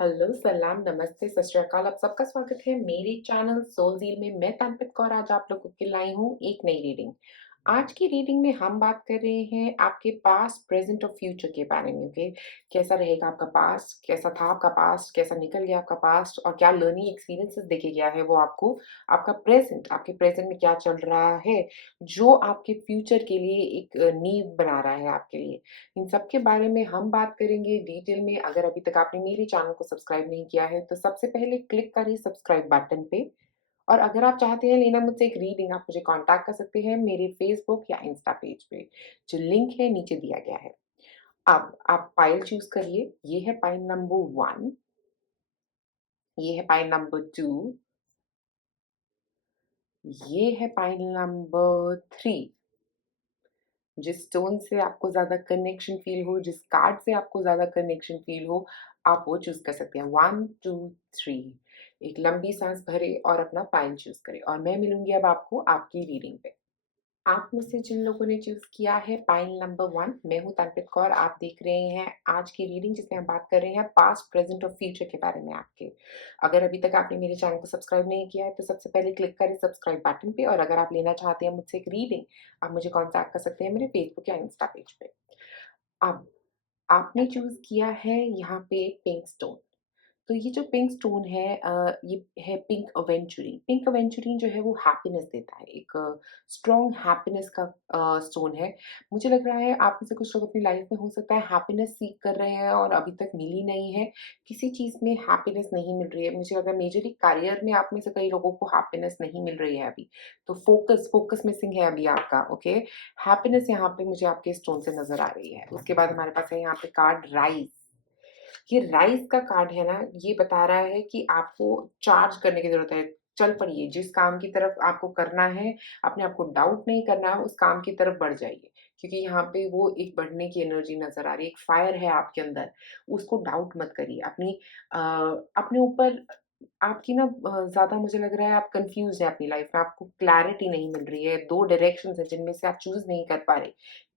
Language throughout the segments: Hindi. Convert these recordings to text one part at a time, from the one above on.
हेलो, सलाम, नमस्ते, सत श्री अकाल। आप सबका स्वागत है मेरे चैनल सोल ज़ील में। मैं तनप्रीत कौर आज आप लोगों के लिए लाई हूँ एक नई रीडिंग। आज की रीडिंग में हम बात कर रहे हैं आपके पास्ट, प्रेज़ेंट और फ्यूचर के बारे में, ओके? कैसा रहेगा आपका पास्ट, कैसा था आपका पास्ट, कैसा निकल गया आपका पास्ट और क्या लर्निंग एक्सपीरियंसेस देके गया है वो आपको। आपके प्रेज़ेंट में क्या चल रहा है, जो आपके फ्यूचर के लिए एक नींव बना रहा है आपके लिए। इन सब के बारे में हम बात करेंगे डिटेल में। अगर अभी तक आपने मेरे चैनल को सब्सक्राइब नहीं किया है, तो सबसे पहले क्लिक करिए सब्सक्राइब बटन पे। और अगर आप चाहते हैं लेना मुझसे एक रीडिंग, आप मुझे कॉन्टैक्ट कर सकते हैं मेरे फेसबुक या इंस्टा पेज पे, जो लिंक है नीचे दिया गया है। अब आप पाइल चूज़ करिए। ये है पाइल नंबर 1, ये है पाइल नंबर 2, ये है पाइल नंबर 3। जिस स्टोन से आपको ज़्यादा कनेक्शन फ़ील हो, जिस कार्ड से आपको ज़्यादा कनेक्शन फ़ील हो, आप वो चूज़ कर सकते हैं। 1, 2, 3। एक लंबी साँस भरें और अपना पाइल चूज़ करें और मैं मिलूँगी अब आपको आपकी रीडिंग पे। आप में से जिन लोगों ने चूज़ किया है पाइल नंबर 1, मैं हूँ तनप्रीत कौर। आप देख रहे हैं आज की रीडिंग जिसमें हम बात कर रहे हैं पास्ट, प्रेज़ेंट और फ्यूचर के बारे में आपके। अगर अभी तक आपने मेरे चैनल को सब्सक्राइब नहीं किया है, तो सबसे पहले क्लिक करें सब्सक्राइब बटन पे और अगर आप लेना चाहते हैं मुझसे एक रीडिंग, आप मुझे कॉन्टैक्ट कर सकते हैं मेरे फेसबुक या इंस्टा पेज पे। अब आपने चूज़ किया है यहाँ पे पिंक स्टोन। तो ये जो पिंक स्टोन है ये है पिंक अवेंचुरिन। पिंक अवेंचुरिन जो है वो हैप्पीनेस देता है, एक स्ट्रॉन्ग हैप्पीनेस का स्टोन है। मुझे लग रहा है आप में से कुछ लोग अपनी लाइफ में हो सकता है हैप्पीनेस सीक कर रहे हैं और अभी तक मिली नहीं है। किसी चीज़ में हैप्पीनेस नहीं मिल रही है। मुझे लग रहा है मेजरली करियर में आप में से कई लोगों को हैप्पीनेस नहीं मिल रही है अभी। तो फोकस मिसिंग है अभी आपका, ओके? हैप्पीनेस यहाँ पे मुझे आपके स्टोन से नज़र आ रही है। उसके बाद हमारे पास है यहाँ पे कार्ड राइज़। ये राइज़ का कार्ड है ना, ये बता रहा है कि आपको चार्ज करने की ज़रूरत है। चल पड़िए, जिस काम की तरफ आपको करना है, अपने आप को डाउट नहीं करना है, उस काम की तरफ बढ़ जाइए। क्योंकि यहाँ पे वो एक बढ़ने की एनर्जी नज़र आ रही है, एक फायर है आपके अंदर, उसको डाउट मत करिए। अ, अपने ऊपर आपकी ना ज़्यादा मुझे लग रहा है आप कन्फ्यूज़ हैं अपनी लाइफ़ में, आपको क्लैरिटी नहीं मिल रही है। 2 डायरेक्शंस हैं जिनमें से आप चूज़ नहीं कर पा रहे,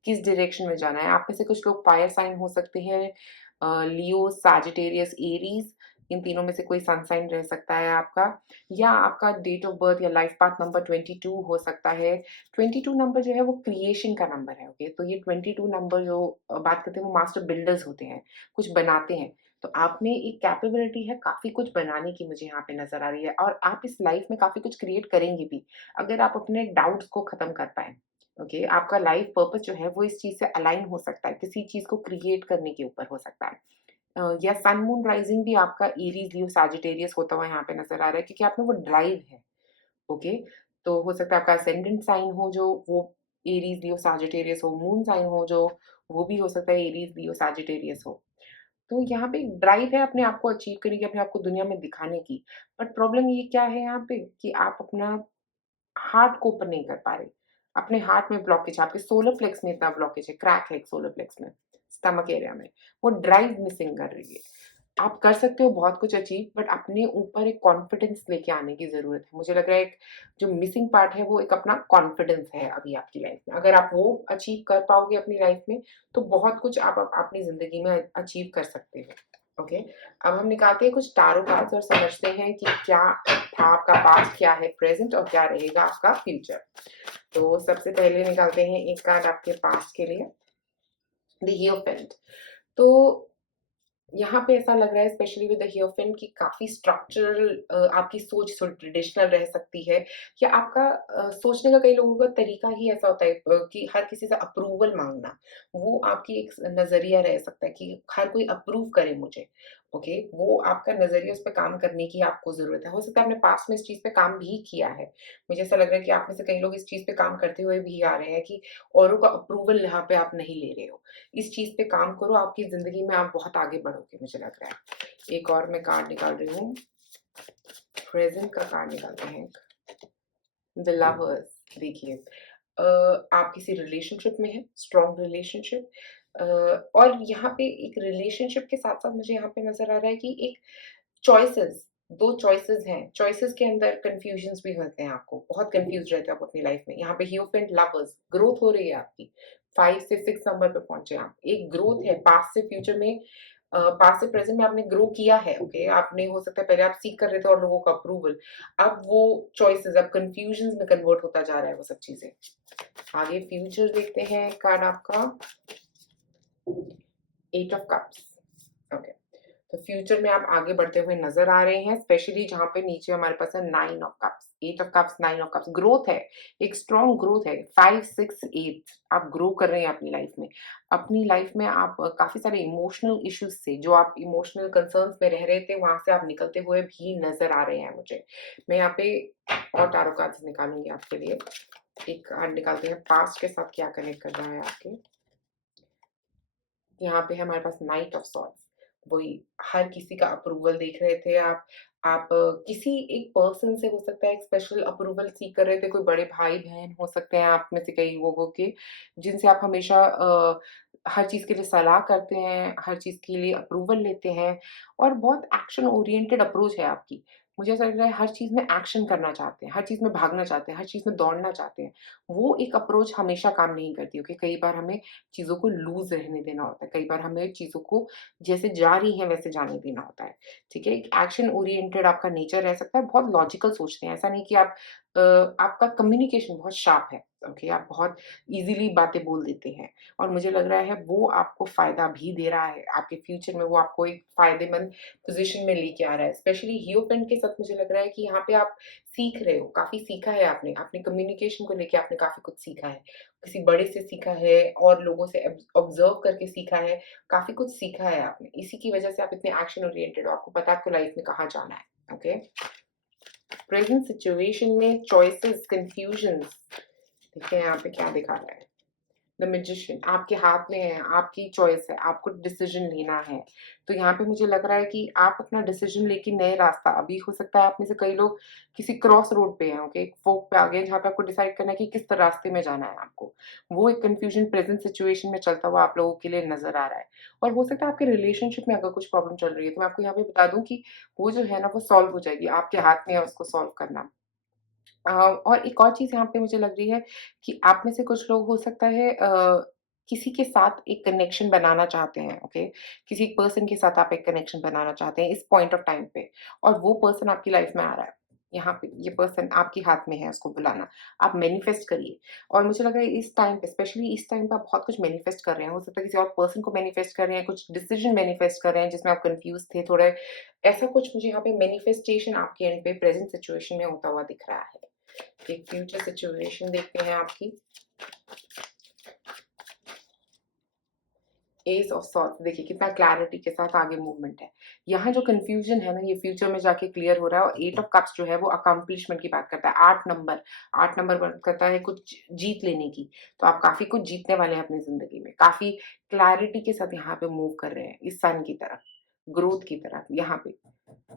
किस डायरेक्शन में जाना है। आप में से कुछ लोग फायर साइन हो सकते हैं, लियो, सैजिटेरियस, एरीज़, इन तीनों में से कोई सन साइन रह सकता है आपका, या आपका डेट ऑफ बर्थ या लाइफ पाथ नंबर 22 हो सकता है। 22 नंबर जो है वो क्रिएशन का नंबर है, ओके? तो ये 22 नंबर जो बात करते हैं वो मास्टर बिल्डर्स होते हैं, कुछ बनाते हैं। तो आप में एक कैपेबिलिटी है काफ़ी कुछ बनाने की, मुझे यहाँ पे नज़र आ रही है और आप इस लाइफ में काफ़ी कुछ क्रिएट करेंगे भी, अगर आप अपने डाउट्स को खत्म कर पाएँ, ओके? आपका लाइफ पर्पस जो है वो इस चीज़ से अलाइन हो सकता है, किसी चीज़ को क्रिएट करने के ऊपर हो सकता है। या सन मून राइजिंग भी आपका एरीज़, लियो, सैजिटेरियस होता हुआ यहाँ पे नज़र आ रहा है क्योंकि आप में वो ड्राइव है, ओके? तो हो सकता है आपका असेंडेंट साइन हो जो वो एरीज़, लियो, सैजिटेरियस हो, मून साइन हो जो वो भी हो सकता है एरीज़, लियो, सैजिटेरियस हो। तो यहाँ पे एक ड्राइव है अपने आप को अचीव करने की, अपने आप को दुनिया में दिखाने की। बट प्रॉब्लम ये क्या है यहाँ पे कि आप अपना हार्ट को ओपन नहीं कर पा रहे। अपने हार्ट में ब्लॉकेज है, आपके सोलर प्लेक्स में इतना ब्लॉकेज है, क्रैक है एक सोलर प्लेक्स में, स्टमक एरिया में। वो ड्राइव मिसिंग कर रही है। आप कर सकते हो बहुत कुछ अचीव, बट अपने ऊपर एक कॉन्फिडेंस लेके आने की ज़रूरत है। मुझे लग रहा है एक जो मिसिंग पार्ट है वो एक अपना कॉन्फिडेंस है अभी आपकी लाइफ में। अगर आप वो अचीव कर पाओगे अपनी लाइफ में, तो बहुत कुछ आप अपनी ज़िंदगी में अचीव कर सकते हो। ओके? अब हम निकालते हैं कुछ टैरो कार्ड्स और समझते हैं कि क्या था आपका पास्ट, क्या है प्रेज़ेंट और क्या रहेगा आपका फ्यूचर। तो सबसे पहले निकालते हैं एक कार्ड आपके पास्ट के लिए, द हिएरोफेंट। तो यहाँ पे ऐसा लग रहा है स्पेशली विद द हिएरोफेंट कि काफ़ी स्ट्रक्चरल आपकी सोच थोड़ी ट्रेडिशनल रह सकती है, या आपका सोचने का कई लोगों का तरीका ही ऐसा होता है कि हर किसी से अप्रूवल माँगना। वो आपकी एक नज़रिया रह सकता है कि हर कोई अप्रूव करे मुझे, ओके? वो आपका नज़रिया, उस पे काम करने की आपको ज़रूरत है। हो सकता है आपने पास्ट में इस चीज़ पे काम भी किया है। मुझे ऐसा लग रहा है कि आप में से कई लोग इस चीज़ पे काम करते हुए भी आ रहे हैं कि औरों का अप्रूवल यहाँ पे आप नहीं ले रहे हो। इस चीज़ पे काम करो, आपकी ज़िंदगी में आप बहुत आगे बढ़ोगे, मुझे लग रहा है। एक और मैं कार्ड निकाल रही हूँ, प्रेज़ेंट का कार्ड निकालते हैं एक, द लवर्स। देखिए आप किसी रिलेशनशिप में हैं, स्ट्रॉन्ग रिलेशनशिप, और यहाँ पे एक रिलेशनशिप के साथ-साथ मुझे यहाँ पे नज़र आ रहा है कि एक चॉइसेस, 2 चॉइसेस हैं। चॉइसेस के अंदर कन्फ्यूजन्स भी होते हैं आपको, बहुत कन्फ्यूज़ रहते हो आप अपनी लाइफ़ में। यहाँ पे हिएरोफेंट लवर्स, ग्रोथ हो रही है आपकी। 5 से 6 नंबर पे पहुँचे आप। एक ग्रोथ है पास्ट से फ्यूचर में, पास्ट से प्रेजेंट में आपने ग्रो किया है, ओके आपने हो सकता है पहले आप सीख कर रहे थे और लोगों का अप्रूवल, अब वो चॉइसेस अब कंफ्यूजन में कन्वर्ट होता जा रहा है वो सब चीजें। आगे फ्यूचर देखते हैं कार्ड आपका 8 ऑफ कप्स, ओके तो फ्यूचर में आप आगे बढ़ते हुए नजर आ रहे हैं, स्पेशली जहां पे नीचे हमारे पास है 9 of cups, 8 of cups, 9 of cups. Growth है, एक स्ट्रॉन्ग ग्रोथ है, 5 6 8 आप ग्रो कर रहे हैं अपनी लाइफ में। अपनी लाइफ में आप काफी सारे इमोशनल इश्यूज से, जो आप इमोशनल कंसर्न्स में रह रहे थे, वहां से आप निकलते हुए भी नजर आ रहे हैं मुझे। मैं यहाँ पे और टारो कार्ड्स निकालूंगी आपके लिए। एक कार्ड निकालते हैं पास्ट के साथ क्या कनेक्ट कर रहा है आपके। यहाँ पे है हमारे पास नाइट ऑफ सॉर्ड्स, वही हर किसी का अप्रूवल देख रहे थे आप किसी एक पर्सन से हो सकता है एक स्पेशल अप्रूवल सीख कर रहे थे, कोई बड़े भाई बहन हो सकते हैं आप में से कई लोगों के, जिनसे आप हमेशा हर चीज के लिए सलाह करते हैं, हर चीज के लिए अप्रूवल लेते हैं, और बहुत एक्शन ओरिएंटेड अप्रोच है आपकी। मुझे ऐसा लग रहा है हर चीज में एक्शन करना चाहते हैं, हर चीज में भागना चाहते हैं, हर चीज में दौड़ना चाहते हैं। वो एक अप्रोच हमेशा काम नहीं करती, क्योंकि कई बार हमें चीज़ों को लूज़ रहने देना होता है। कई बार हमें चीज़ों को जैसे जा रही हैं वैसे जाने देना होता है, ठीक है? एक एक्शन ओरिएंटेड आपका नेचर रह सकता है, बहुत लॉजिकल सोचते हैं। ऐसा नहीं कि आप आपका कम्युनिकेशन बहुत शार्प है, ओके? आप बहुत ईज़िली बातें बोल देते हैं, और मुझे लग रहा है वो आपको फ़ायदा भी दे रहा है। आपके फ्यूचर में वो आपको एक फ़ायदेमंद पोज़ीशन में लेके आ रहा है। स्पेशली हिएरोफेंट के साथ मुझे लग रहा है कि यहाँ पे आप सीख रहे हो, काफ़ी सीखा है आपने। आपने कम्युनिकेशन को लेके आपने काफ़ी कुछ सीखा है। किसी बड़े से सीखा है और लोगों से ऑब्जर्व करके सीखा है, काफ़ी कुछ सीखा है आपने। इसी की वजह से आप इतने एक्शन ओरिएंटेड हो, आपको पता है आपको लाइफ में कहाँ जाना है, ओके? प्रेज़ेंट सिचुएशन में चॉइसेस, कन्फ्यूजन्स देखिए यहाँ पे क्या दिखा रहा है। द मैजिशियन आपके हाथ में है, आपकी चॉइस है, आपको डिसीजन लेना है। तो यहाँ पे मुझे लग रहा है कि आप अपना डिसीजन लेके नए रास्ता, अभी हो सकता है आप में से कई लोग किसी क्रॉस रोड पे हैं, ओके? एक फोक पे आ गए जहाँ पे आपको डिसाइड करना है कि किस रास्ते में जाना है आपको। वो एक कन्फ्यूजन प्रेज़ेंट सिचुएशन में चलता हुआ आप लोगों के लिए नज़र आ रहा है। और हो सकता है आपके रिलेशनशिप में अगर कुछ प्रॉब्लम चल रही है, तो मैं आपको यहाँ पे बता दूँ कि वो जो है ना, वो सॉल्व हो जाएगी। आपके हाथ में है उसको सॉल्व करना। और एक और चीज़ यहाँ पे मुझे लग रही है कि आप में से कुछ लोग हो सकता है किसी के साथ एक कनेक्शन बनाना चाहते हैं, ओके? किसी एक पर्सन के साथ आप एक कनेक्शन बनाना चाहते हैं इस पॉइंट ऑफ टाइम पे, और वो पर्सन आपकी लाइफ में आ रहा है। यहाँ पे ये पर्सन आपके हाथ में है उसको बुलाना। आप मैनिफेस्ट करिए, और मुझे लग रहा है इस टाइम पे, स्पेशली इस टाइम पे आप बहुत कुछ मैनिफेस्ट कर रहे हैं। हो सकता है किसी और पर्सन को मैनिफेस्ट कर रहे हैं, कुछ डिसीजन मैनिफेस्ट कर रहे हैं जिसमें आप कन्फ्यूज़ थे थोड़े। ऐसा कुछ मुझे यहाँ पे मैनिफेस्टेशन आपके एंड पे प्रेज़ेंट सिचुएशन में होता हुआ दिख रहा है। एक फ्यूचर सिचुएशन देखते हैं आपकी। एस ऑफ सॉर्ड्स देखिए कितना क्लैरिटी के साथ आगे मूवमेंट है। यहाँ जो कंफ्यूजन है ना, ये फ्यूचर में जाके क्लियर हो रहा है, और 8 ऑफ कप्स जो है वो अकम्प्लिशमेंट की बात करता है। 8 नंबर बात करता है कुछ जीत लेने की। तो आप काफी कुछ जीतने वाले हैं अपनी जिंदगी में, काफी क्लैरिटी के साथ यहाँ पे मूव कर रहे हैं इस सन की तरफ, ग्रोथ की तरफ। यहाँ पे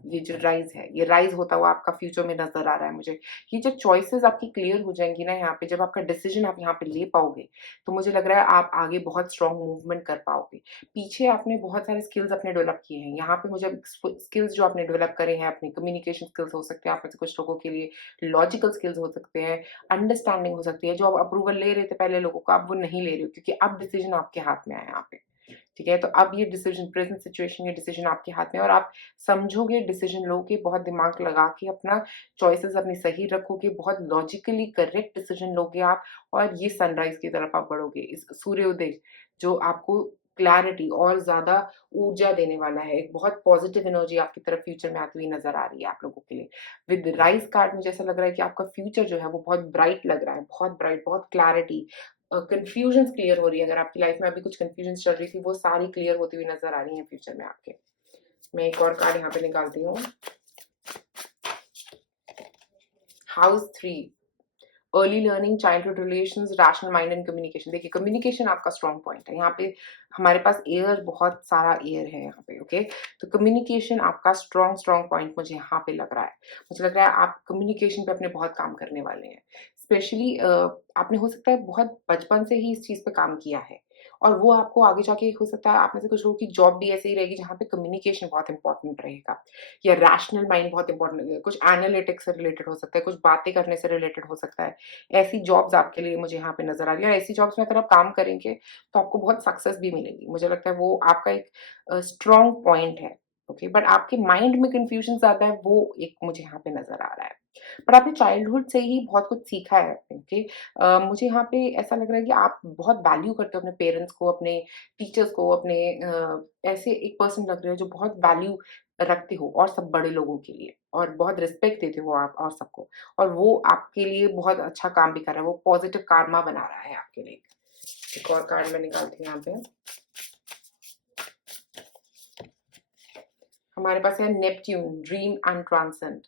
ये जो राइज है, ये राइज होता हुआ आपका फ्यूचर में नजर आ रहा है मुझे। ये जो चॉइसेस आपकी क्लियर हो जाएंगी ना यहाँ पे, जब आपका डिसीजन आप यहाँ पे ले पाओगे, तो मुझे लग रहा है आप आगे बहुत स्ट्रांग मूवमेंट कर पाओगे। पीछे आपने बहुत सारे स्किल्स अपने डेवलप किए हैं, यहाँ पे मुझे स्किल्स जो आपने डेवलप करे हैं अपने, कम्युनिकेशन स्किल्स हो सकते हैं आप में से कुछ लोगों के लिए, लॉजिकल स्किल्स हो सकते हैं, अंडरस्टैंडिंग हो सकती है। जो आप अप्रूवल ले रहे थे पहले लोगों का, आप वो नहीं ले रहे हो, क्योंकि अब डिसीजन आपके हाथ में है यहाँ पे, ठीक है? तो अब ये डिसीजन प्रेजेंट सिचुएशन, ये डिसीजन आपके हाथ में है, और आप समझोगे, डिसीजन लोगे, बहुत दिमाग लगा के अपना चॉइसेस अपनी सही रखोगे, बहुत लॉजिकली करेक्ट डिसीजन लोगे आप, और ये सनराइज की तरफ आप बढ़ोगे। इस सूर्योदय जो आपको क्लैरिटी और ज़्यादा ऊर्जा देने वाला है, एक बहुत पॉजिटिव एनर्जी आपकी तरफ फ्यूचर में आती हुई नज़र आ रही है आप लोगों के लिए। विद राइज़ कार्ड मुझे ऐसा लग रहा है कि आपका फ्यूचर जो है वो बहुत ब्राइट लग रहा है, बहुत ब्राइट, बहुत क्लैरिटी, कन्फ्यूजन्स क्लियर हो रही है। अगर आपकी लाइफ में अभी कुछ कन्फ्यूजन्स चल रही थी, वो सारी क्लियर होती हुई नज़र आ रही हैं फ्यूचर में आपके। मैं एक और कार्ड यहाँ पे निकालती हूँ। House 3, early learning, childhood relations, rational mind and communication. देखिए कम्युनिकेशन आपका स्ट्रॉन्ग पॉइंट है। यहाँ पे हमारे पास एयर, बहुत सारा एयर है यहाँ पे, ओके? तो कम्युनिकेशन आपका स्ट्रॉन्ग पॉइंट मुझे यहाँ पे लग रहा है। मुझे लग रहा है आप कम्युनिकेशन पे अपने बहुत काम करने वाले हैं। स्पेशली आपने हो सकता है बहुत बचपन से ही इस चीज़ पे काम किया है, और वो आपको आगे जाके हो सकता है आप में से कुछ लोगों की जॉब भी ऐसी ही रहेगी जहाँ पे कम्युनिकेशन बहुत इंपॉर्टेंट रहेगा, या रैशनल माइंड बहुत इंपॉर्टेंट रहेगा, कुछ एनालिटिक्स से रिलेटेड हो सकता है, कुछ बातें करने से रिलेटेड हो सकता है। ऐसी जॉब्स आपके लिए मुझे यहाँ पे नज़र आ रही है, और ऐसी जॉब्स में अगर आप काम करेंगे, तो आपको बहुत सक्सेस भी मिलेगी। मुझे लगता है वो आपका एक स्ट्रॉन्ग पॉइंट है, ओके? बट आपके माइंड में कन्फ्यूजन ज़्यादा है, वो एक मुझे यहाँ पे नज़र आ रहा है। पर आपने चाइल्डहुड से ही बहुत कुछ सीखा है, ओके? मुझे यहाँ पे ऐसा लग रहा है कि आप बहुत वैल्यू करते हो अपने पेरेंट्स को, अपने टीचर्स को, अपने ऐसे एक पर्सन लग रहे हो जो बहुत वैल्यू रखते हो और सब बड़े लोगों के लिए, और बहुत रिस्पेक्ट देते हो आप और सबको, और वो आपके लिए बहुत अच्छा काम भी कर रहा है, वो पॉजिटिव कार्मा बना रहा है आपके लिए। एक और कार्ड मैं निकालती हूँ यहाँ पे। हमारे पास है नेपट्यून, ड्रीम एंड ट्रांसेंड।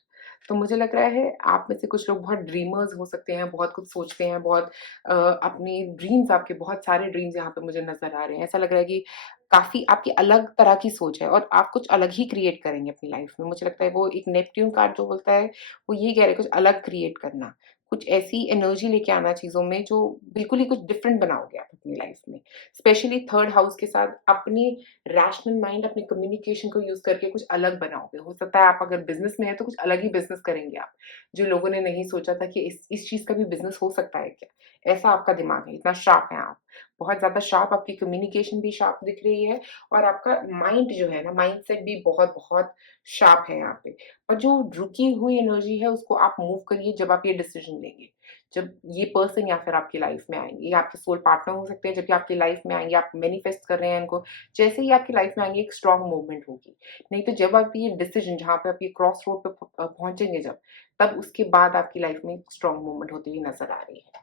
तो मुझे लग रहा है आप में से कुछ लोग बहुत ड्रीमर्स हो सकते हैं, बहुत कुछ सोचते हैं, बहुत अपनी ड्रीम्स, आपके बहुत सारे ड्रीम्स यहाँ पे मुझे नज़र आ रहे हैं। ऐसा लग रहा है कि काफ़ी आपकी अलग तरह की सोच है और आप कुछ अलग ही क्रिएट करेंगे अपनी लाइफ़ में। मुझे लगता है वो एक नेपट्यून कार्ड जो बोलता है, वो ये कह रहा है कुछ अलग क्रिएट करना, कुछ ऐसी एनर्जी लेके आना चीज़ों में जो बिल्कुल ही कुछ डिफरेंट बनाओगे आप अपनी लाइफ़ में। स्पेशली थर्ड हाउस के साथ अपनी रैशनल माइंड, अपने कम्युनिकेशन को यूज़ करके कुछ अलग बनाओगे। हो सकता है आप अगर बिज़नेस में हैं तो कुछ अलग ही बिज़नेस करेंगे आप, जो लोगों ने नहीं सोचा था कि इस चीज़ का भी बिज़नेस हो सकता है क्या? ऐसा आपका दिमाग है, इतना शार्प हैं आप। बहुत ज़्यादा शार्प, आपकी कम्युनिकेशन भी शार्प दिख रही है, और आपका माइंड जो है ना, माइंडसेट भी बहुत-बहुत शार्प है यहाँ पे। और जो रुकी हुई एनर्जी है उसको आप मूव करिए जब आप ये डिसीज़न लेंगे। जब ये पर्सन या फिर आपकी लाइफ़ में आएँगे, ये आपके सोल पार्टनर हो सकते हैं, जब ये आपकी लाइफ़ में आएँगे, आप मैनिफेस्ट कर रहे हैं इनको, जैसे ही आपकी लाइफ में आएँगे एक स्ट्रॉन्ग मूवमेंट होगी। नहीं तो जब आप ये डिसीज़न जहाँ पे आप ये क्रॉस रोड पे पहुँचेंगे जब, तब उसके बाद आपकी लाइफ में एक स्ट्रॉन्ग मूवमेंट होती हुई नज़र आ रही है।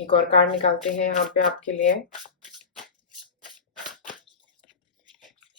एक और कार्ड निकालते हैं यहाँ पे आपके लिए।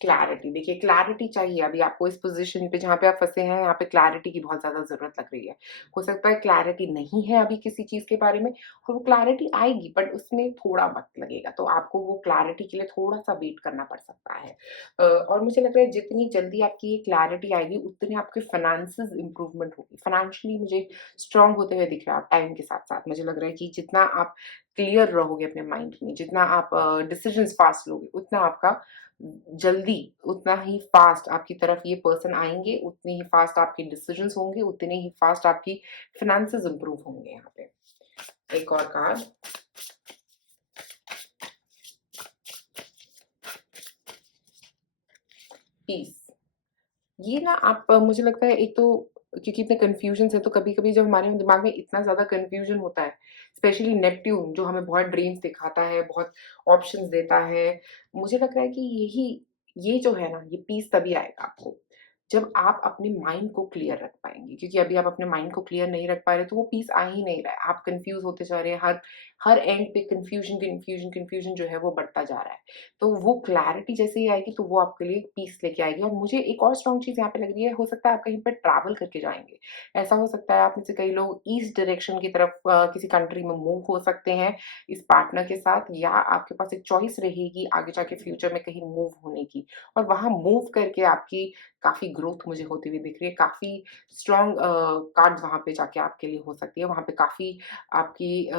क्लैरिटी, देखिए क्लैरिटी चाहिए अभी आपको इस पोज़ीशन पे जहाँ पे आप फँसे हैं, यहाँ पे क्लैरिटी की बहुत ज़्यादा ज़रूरत लग रही है। हो सकता है क्लैरिटी नहीं है अभी किसी चीज़ के बारे में, और वो क्लैरिटी आएगी बट उसमें थोड़ा वक़्त लगेगा, तो आपको वो क्लैरिटी के लिए थोड़ा-सा वेट करना पड़ सकता है। और मुझे लग रहा है जितनी जल्दी आपकी ये क्लैरिटी आएगी, उतने आपके फ़ाइनेंसेस इम्प्रूवमेंट होगी। फ़ाइनेंशियली मुझे स्ट्रॉन्ग होते हुए दिख रहा है आप टाइम के साथ-साथ। मुझे लग रहा है कि जितना आप क्लियर रहोगे अपने माइंड में, जितना आप डिसिज़न्स फ़ास्ट लोगे, उतना आपका जल्दी, उतना ही फ़ास्ट आपकी तरफ ये पर्सन आएँगे, उतने ही फ़ास्ट आपके डिसिज़न्स होंगे, उतने ही फ़ास्ट आपकी फ़ाइनेंसेस इम्प्रूव होंगे यहाँ पे। एक और कार्ड। पीस। ये ना आप मुझे लगता है एक तो क्योंकि इतने कन्फ्यूजन्स है, तो कभी-कभी जब हमारे दिमाग में इतना ज़्यादा कन्फ्यूजन होता है, स्पेशली नेपट्यून जो हमें बहुत ड्रीम्स दिखाता है, बहुत ऑप्शंस देता है, मुझे लग रहा है कि ये जो है ना, ये पीस तभी आएगा आपको, जब आप अपने माइंड को क्लियर रख पाएँगे, क्योंकि अभी आप अपने माइंड को क्लियर नहीं रख पा रहे, तो वो पीस आ ही नहीं रहा है। आप कन्फ्यूज़ होते जा रहे हैं, हर हर एंड पे कन्फ्यूजन, कन्फ्यूजन, कन्फ्यूजन जो है वो बढ़ता जा रहा है। तो वो क्लैरिटी जैसे ही आएगी, तो वो आपके लिए पीस लेके आएगी, और मुझे एक और स्ट्रॉन्ग चीज़ यहाँ पे लग रही है, हो सकता है आप कहीं पे ट्रैवल करके जाएँगे। ऐसा हो सकता है आप में से कई लोग ईस्ट डायरेक्शन की तरफ किसी कंट्री में मूव हो सकते हैं इस पार्टनर के साथ, या आपके पास एक चॉइस रहेगी आगे जाके फ्यूचर में कहीं मूव होने की, और वहाँ मूव करके आपकी काफ़ी ग्रोथ मुझे होती हुई दिख रही है। काफ़ी स्ट्रॉन्ग कार्ड्स वहाँ पे जाके आपके लिए हो सकती है। वहाँ पे काफ़ी आपकी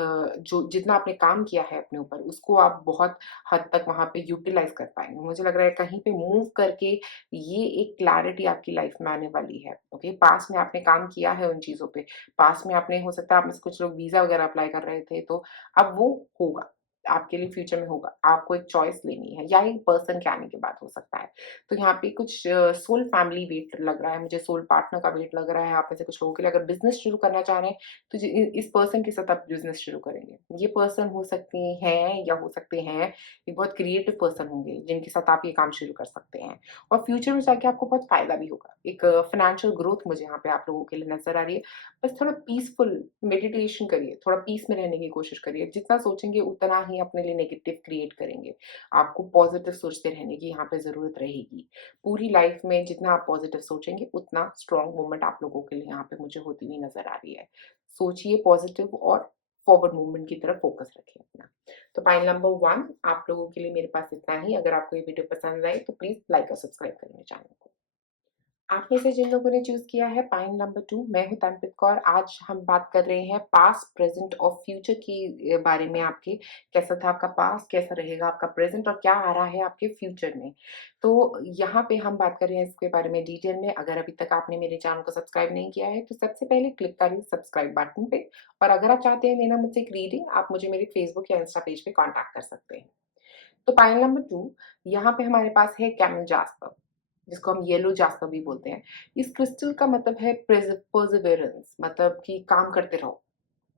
जो जितना आपने काम किया है अपने ऊपर, उसको आप बहुत हद तक वहाँ पे यूटिलाइज़ कर पाएँगे। मुझे लग रहा है कहीं पे मूव करके ये एक क्लैरिटी आपकी लाइफ़ में आने वाली है, ओके? पास्ट में आपने काम किया है उन चीज़ों पे, पास्ट में आपने हो सकता है आप में से कुछ लोग वीज़ा वगैरह अप्लाई कर रहे थे, तो अब वो होगा, आपके लिए फ्यूचर में होगा। आपको एक चॉइस लेनी है, या एक पर्सन के आने के बाद हो सकता है। तो यहाँ पे कुछ सोल फैमिली वेट लग रहा है, मुझे सोल पार्टनर का वेट लग रहा है आप में से कुछ लोगों के लिए। अगर बिज़नेस शुरू करना चाह रहे हैं, तो इस पर्सन के साथ आप बिज़नेस शुरू करेंगे। ये पर्सन हो सकते हैं या हो सकते हैं ये बहुत क्रिएटिव पर्सन होंगे, जिनके साथ आप ये काम शुरू कर सकते हैं, और फ्यूचर में जाके आपको बहुत फ़ायदा भी होगा। एक फाइनेंशियल ग्रोथ मुझे यहाँ पे आप लोगों के लिए नज़र आ रही है। बस थोड़ा पीसफुल मेडिटेशन करिए, थोड़ा पीस में रहने की कोशिश करिए। जितना सोचेंगे उतना ही अपने लिए नेगेटिव क्रिएट करेंगे। आपको पॉज़िटिव सोचते रहने की यहाँ पे ज़रूरत रहेगी। पूरी लाइफ़ में जितना आप पॉज़िटिव सोचेंगे, उतना स्ट्रॉन्ग मूवमेंट आप लोगों के लिए यहाँ पे मुझे होती हुई नज़र आ रही है। सोचिए पॉज़िटिव, और फॉरवर्ड मूवमेंट की तरफ फ़ोकस रखिए अपना। तो पॉइंट नंबर 1 आप लोगों के लिए मेरे पास इतना ही। अगर आपको ये वीडियो पसंद आए तो प्लीज़ लाइक और सब्सक्राइब करें मेरे चैनल को। आप में से जिन लोगों ने चूज़ किया है पाइन नंबर 2, मैं हूँ तनप्रीत कौर। आज हम बात कर रहे हैं पास्ट, प्रेज़ेंट और फ्यूचर की बारे में आपके। कैसा था आपका पास्ट, कैसा रहेगा आपका प्रेज़ेंट और क्या आ रहा है आपके फ्यूचर में। तो यहाँ पे हम बात कर रहे हैं इसके बारे में डिटेल में। अगर अभी तक आपने मेरे चैनल को सब्सक्राइब नहीं किया है, तो सबसे पहले क्लिक करिए सब्सक्राइब बटन पे। और अगर आप चाहते हैं लेना मुझसे एक रीडिंग, आप मुझे मेरे फेसबुक या इंस्टा पेज पे कॉन्टैक्ट कर सकते हैं। तो पाइल नंबर 2, यहाँ पे हमारे पास है कैमल जास्पर, जिसको हम येलो जास्पर भी बोलते हैं। इस क्रिस्टल का मतलब है परसेवरेंस, मतलब कि काम करते रहो,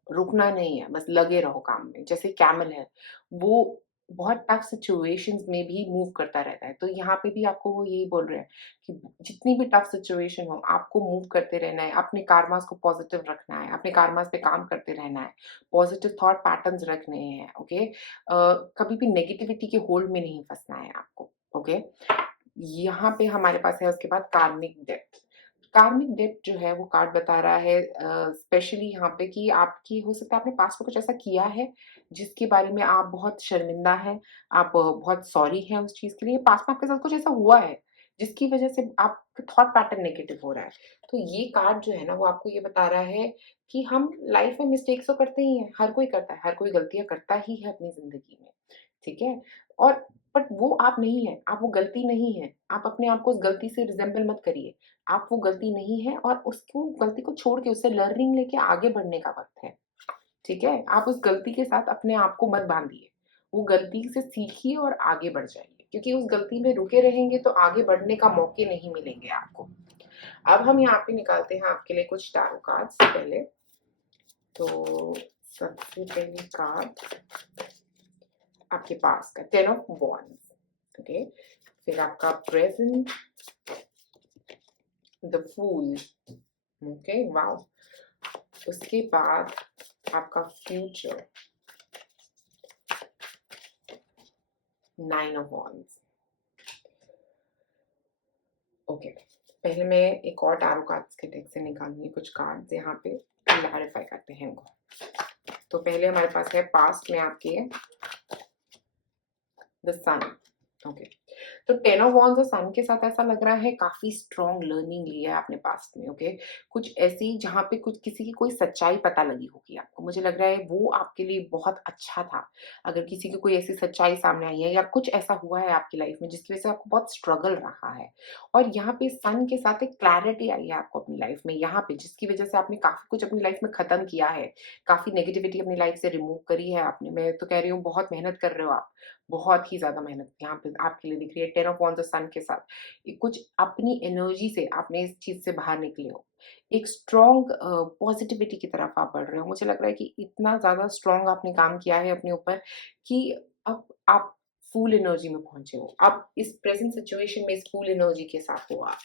रुकना नहीं है, बस लगे रहो काम में। जैसे कैमल है, वो बहुत टफ सिचुएशंस में भी मूव करता रहता है। तो यहाँ पे भी आपको वो यही बोल रहे हैं कि जितनी भी टफ सिचुएशन हो, आपको मूव करते रहना है, अपने कार्मास को पॉजिटिव रखना है, अपने कार्मास पे काम करते रहना है, पॉजिटिव थॉट पैटर्न्स रखने हैं, ओके? कभी भी नेगेटिविटी के होल्ड में नहीं फँसना है आपको, ओके? यहाँ पे हमारे पास है उसके बाद कार्मिक डेप्थ। कार्मिक डेप्थ जो है वो कार्ड बता रहा है स्पेशली यहाँ पे कि आपकी हो सकता है आपने पास्ट में कुछ ऐसा किया है जिसके बारे में आप बहुत शर्मिंदा हैं, आप बहुत सॉरी हैं उस चीज़ के लिए। पास्ट में आपके साथ कुछ ऐसा हुआ है जिसकी वजह से आपका थॉट पैटर्न नेगेटिव हो रहा है। तो ये कार्ड जो है ना वो आपको ये बता रहा है कि हम लाइफ में मिस्टेक्स तो करते ही हैं, हर कोई करता है, हर कोई गलतियाँ करता ही है अपनी ज़िंदगी में, ठीक है? और बट वो आप नहीं हैं, आप वो गलती नहीं हैं। आप अपने आप को उस गलती से रिज़ेम्बल मत करिए। आप वो गलती नहीं है और उसको गलती को छोड़ के उससे लर्निंग लेके आगे बढ़ने का वक़्त है, ठीक है? आप उस गलती के साथ अपने आप को मत बाँधिए। वो गलती से सीखिए और आगे बढ़ जाइए, क्योंकि उस गलती में रुके रहेंगे तो आगे बढ़ने का मौके नहीं मिलेंगे आपको। अब हम यहाँ पे निकालते हैं आपके लिए कुछ टैरो कार्ड्स पहले। तो सबसे पहली कार्ड आपके पास का 10 ऑफ वॉन्ड्स, ओके? फिर आपका present, the fool, okay, wow! उसके बाद आपका फ्यूचर, 9 ऑफ वॉन्ड्स, ओके। पहले मैं एक और टैरो कार्ड्स के डेक से निकालूँगी कुछ कार्ड्स, यहाँ पे क्लैरिफाई करते हैं इनको। तो पहले हमारे पास है पास्ट में आपके द सन, ओके। तो 10 ऑफ वॉन्ड्स और सन के साथ ऐसा लग रहा है काफ़ी स्ट्रॉन्ग लर्निंग ली है आपने पास्ट में, ओके? कुछ ऐसी जहाँ पे कुछ किसी की कोई सच्चाई पता लगी होगी आपको। मुझे लग रहा है वो आपके लिए बहुत अच्छा था। अगर किसी की कोई ऐसी सच्चाई सामने आई है या कुछ ऐसा हुआ है आपकी लाइफ में जिसकी वज़ह से आपको बहुत स्ट्रगल रहा है। और यहाँ पे सन के साथ एक क्लैरिटी आई है आपको अपनी लाइफ में यहाँ पे, जिसकी वज़ह से आपने काफ़ी कुछ अपनी लाइफ में ख़त्म किया है। काफ़ी नेगेटिविटी अपनी लाइफ से रिमूव करी है आपने। मैं तो कह रही हूँ बहुत मेहनत कर रहे हो आप। बहुत ही ज़्यादा मेहनत यहाँ पे आपके लिए दिख रही है 10 ऑफ वांड्स और सन के साथ। ये कुछ अपनी एनर्जी से आपने इस चीज़ से बाहर निकले हो। एक स्ट्रॉन्ग पॉज़िटिविटी की तरफ आप बढ़ रहे हो। मुझे लग रहा है कि इतना ज़्यादा स्ट्रॉन्ग आपने काम किया है अपने ऊपर कि अब आप फुल एनर्जी में पहुँचे हो। अब इस प्रेज़ेंट सिचुएशन में इस फुल एनर्जी के साथ हो आप।